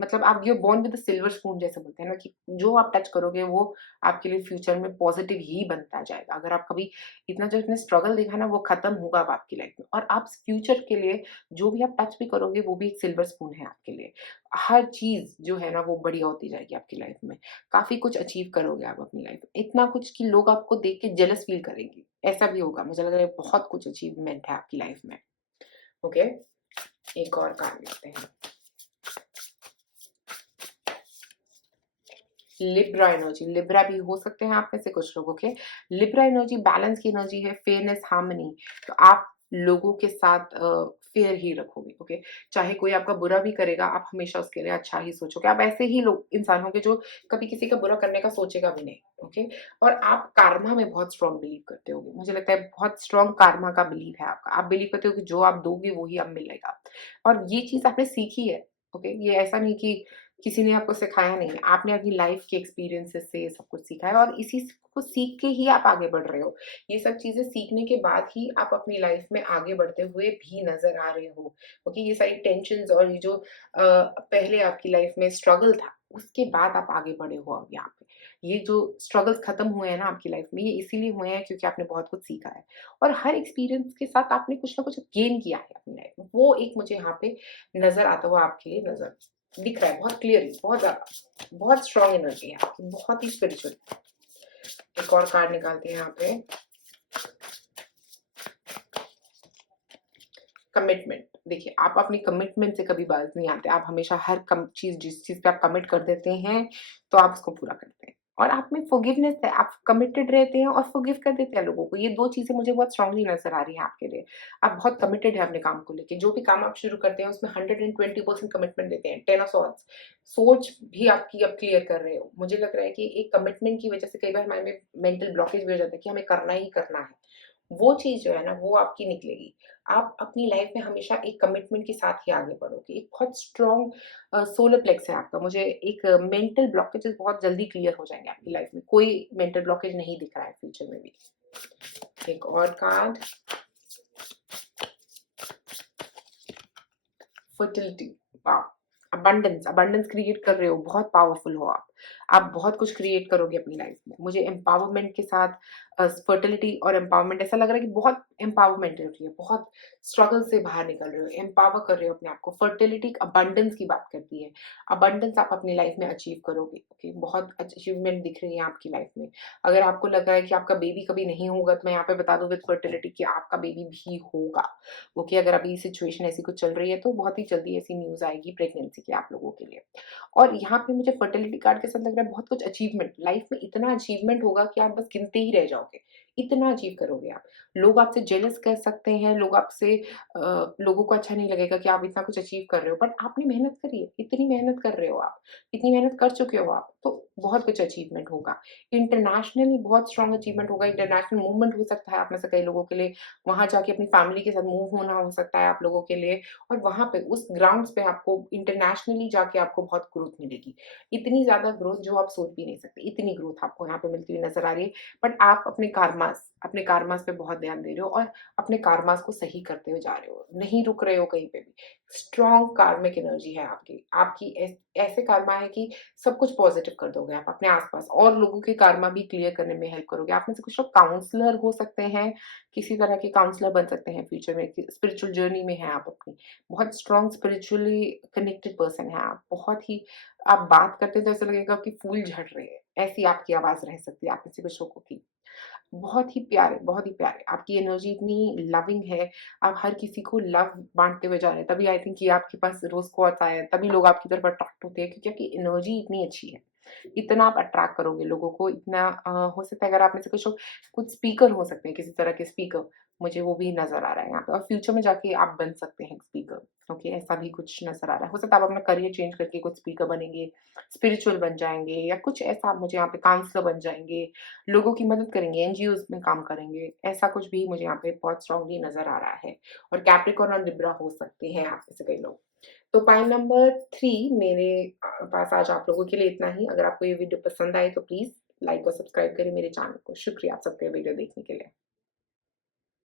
मतलब आप you are born with a silver spoon जैसे बोलते हैं ना, कि जो आप टच करोगे वो आपके लिए फ्यूचर में पॉजिटिव ही बनता जाएगा। अगर आप कभी इतना जो इसने स्ट्रगल देखा ना, वो खत्म होगा अब आपकी लाइफ में। और आप फ्यूचर के लिए जो भी आप टच भी करोगे वो भी एक सिल्वर स्पून है आपके लिए। हर चीज़ जो है ना वो बढ़िया होती जाएगी आपकी लाइफ में। काफ़ी कुछ अचीव करोगे आप अपनी लाइफ में। इतना कुछ कि लोग आपको देख के जेलस फील करेंगे। ऐसा भी होगा, मुझे लग रहा है बहुत कुछ अचीवमेंट है आपकी लाइफ में। ओके, एक और कार्ड लेते हैं। लिब्रा एनर्जी, लिब्रा भी हो सकते हैं आप में से कुछ लोगों के। लिब्रा एनर्जी बैलेंस की एनर्जी है, फेयरनेस, हार्मनी। तो आप लोगों के साथ फेयर ही रखोगे। ओके, चाहे कोई आपका बुरा भी करेगा, आप हमेशा उसके लिए अच्छा ही सोचोगे। आप ऐसे ही लोग इंसान होंगे जो कभी किसी का बुरा करने का सोचेगा भी नहीं। ओके, और आप कार्मा में बहुत स्ट्रांग बिलीव करते होगे। मुझे लगता है बहुत स्ट्रांग कार्मा का बिलीव है आपका। आप बिलीव करते हो कि जो आप दोगे वो ही अब मिलेगा। और ये चीज़ आपने सीखी है। ओके, ये ऐसा नहीं कि किसी ने आपको सिखाया नहीं है, आपने अपनी लाइफ के एक्सपीरियंसेस से ये सब कुछ सीखा है और इसी को सीख के ही आप आगे बढ़ रहे हो। ये सब चीज़ें सीखने के बाद ही आप अपनी लाइफ में आगे बढ़ते हुए भी नज़र आ रहे हो। ओके, ये सारी टेंशन्स और ये जो पहले आपकी लाइफ में स्ट्रगल था, उसके बाद आप आगे बढ़े हो अब यहाँ पे। ये जो स्ट्रगल्स खत्म हुए हैं ना आपकी लाइफ में, ये इसीलिए हुए हैं क्योंकि आपने बहुत कुछ सीखा है। और हर एक्सपीरियंस के साथ आपने कुछ ना कुछ गेन किया है अपनी लाइफ में। वो एक मुझे यहाँ पे नज़र आता हुआ आपके लिए नज़र दिख रहा है बहुत क्लियरली, बहुत ज़्यादा, बहुत स्ट्रॉन्ग एनर्जी है आपकी, बहुत ही स्पिरिचुअल। एक और कार्ड निकालते हैं यहाँ पे। कमिटमेंट, देखिए आप अपनी कमिटमेंट से कभी बाज नहीं आते। आप हमेशा हर चीज़ जिस चीज़ पे आप कमिट कर देते हैं, तो आप उसको पूरा करते हैं। और आप में फॉरगिवनेस है, आप कमिटेड रहते हैं और फॉरगिव कर देते हैं लोगों को। ये 2 चीज़ें मुझे बहुत स्ट्रांगली नज़र आ रही हैं आपके लिए। आप बहुत कमिटेड हैं अपने काम को लेके। जो भी काम आप शुरू करते हैं उसमें 120% कमिटमेंट देते हैं। 10 ऑफ सॉर्ड्स, सोच भी आपकी अब क्लियर कर रहे हो। मुझे लग रहा है कि एक कमिटमेंट की वजह से कई बार हमारे में मेंटल ब्लॉकेज भी हो जाता है कि हमें करना ही करना है। वो चीज़ जो है ना वो आपकी निकलेगी। आप अपनी लाइफ में हमेशा एक कमिटमेंट के साथ ही आगे बढ़ोगे। एक बहुत स्ट्रॉन्ग सोलर प्लेक्स है आपका। मुझे एक मेंटल ब्लॉकेजेस बहुत जल्दी क्लियर हो जाएँगे आपकी लाइफ में। कोई मेंटल ब्लॉकेज नहीं दिख रहा है फ्यूचर में भी। एक और card, fertility, wow! Abundance, abundance create कर रहे हो, बहुत पावरफुल हो आप। आप बहुत कुछ क्रिएट करोगे अपनी लाइफ में। मुझे एम्पावरमेंट के साथ फर्टिलिटी और एम्पावरमेंट, ऐसा लग रहा है कि बहुत एम्पावरमेंट हो रही है, बहुत स्ट्रगल से बाहर निकल रहे हो, एम्पावर कर रहे हो अपने आप को। फर्टिलिटी अबंडेंस की बात करती है, अबंडेंस आप अपनी लाइफ में अचीव करोगे। ओके, बहुत अचीवमेंट दिख रही है आपकी लाइफ में। अगर आपको लग रहा है कि आपका बेबी कभी नहीं होगा, तो मैं यहाँ पे बता दूं विद फर्टिलिटी कि आपका बेबी भी होगा। ओके, अगर अभी सिचुएशन ऐसी कुछ चल रही है तो बहुत ही जल्दी ऐसी न्यूज आएगी प्रेगनेंसी की आप लोगों के लिए। और यहाँ पे मुझे फर्टिलिटी कार्ड के साथ लग रहा है बहुत कुछ अचीवमेंट, लाइफ में इतना अचीवमेंट होगा कि आप बस गिनते ही रह जाओगे, इतना अचीव करोगे आप। लोग आपसे जेलस कर सकते हैं, लोग आपसे लोगों को अच्छा नहीं लगेगा कि आप इतना कुछ अचीव कर रहे हो, बट आपने मेहनत करी है, इतनी मेहनत कर रहे हो आप, इतनी मेहनत कर चुके हो आप, तो बहुत कुछ अचीवमेंट होगा। इंटरनेशनली बहुत स्ट्रॉन्ग अचीवमेंट होगा, इंटरनेशनल मूवमेंट हो सकता है आप में से कई लोगों के लिए, वहाँ जाके अपनी फैमिली के साथ मूव होना हो सकता है आप लोगों के लिए, और वहाँ पे उस ग्राउंड्स पे आपको इंटरनेशनली जाके आपको बहुत ग्रोथ मिलेगी। इतनी ज़्यादा ग्रोथ जो आप सोच भी नहीं सकते, इतनी ग्रोथ आपको यहाँ पे मिलती हुई नज़र आ रही है। बट आप अपने कार्मास पे बहुत ध्यान दे रहे हो और अपने कार्मास को सही करते हुए जा रहे हो, नहीं रुक रहे हो कहीं पे भी। स्ट्रॉन्ग कार्मिक एनर्जी है आपकी, आपकी ऐसे कर्मा है कि सब कुछ पॉजिटिव कर दोगे आप अपने आस-पास, और लोगों के कर्मा भी क्लियर करने में हेल्प करोगे। आप में से कुछ लोग काउंसलर हो सकते हैं, किसी तरह के काउंसलर बन सकते हैं फ्यूचर में, कि स्पिरिचुअल जर्नी में हैं आप अपनी। बहुत स्ट्रॉन्ग स्पिरिचुअली कनेक्टेड पर्सन हैं आप, बहुत ही, आप बात करते हैं तो ऐसा लगेगा कि फूल झड़ रहे हैं, ऐसी आपकी आवाज़ रह सकती है आप में से कुछ लोगों की। बहुत ही प्यारे, बहुत ही प्यारे। आपकी एनर्जी इतनी लविंग है, आप हर किसी को लव बाँटते हुए जा रहे हैं, तभी आई थिंक ये आपके पास रोज़ क्वार्ट्ज आया है, तभी लोग आपकी तरफ अट्रैक्ट होते हैं, क्योंकि आपकी एनर्जी इतनी अच्छी है। इतना आप अट्रैक्ट करोगे लोगों को, इतना हो सकता है अगर आप में से कुछ लोग कुछ स्पीकर हो सकते हैं, किसी तरह के स्पीकर, मुझे वो भी नज़र आ रहा है यहाँ पे, और फ्यूचर में जाके आप बन सकते हैं स्पीकर। ओके, ऐसा भी कुछ नज़र आ रहा है। हो सकता है आप अपना करियर चेंज करके कुछ स्पीकर बनेंगे, स्पिरिचुअल बन जाएँगे, या कुछ ऐसा मुझे यहाँ पे काउंसलर बन जाएँगे, लोगों की मदद करेंगे, एनजीओज़ में काम करेंगे, ऐसा कुछ भी मुझे यहाँ पे बहुत स्ट्रांगली नज़र आ रहा है। और कैप्रिकॉर्न और लिब्रा हो सकते हैं आप में से कई लोग। तो पॉइंट नंबर 3 मेरे पास आज आप लोगों के लिए इतना ही। अगर आपको ये वीडियो पसंद आए तो प्लीज़ लाइक और सब्सक्राइब करें मेरे चैनल को। शुक्रिया आप सबका वीडियो देखने के लिए।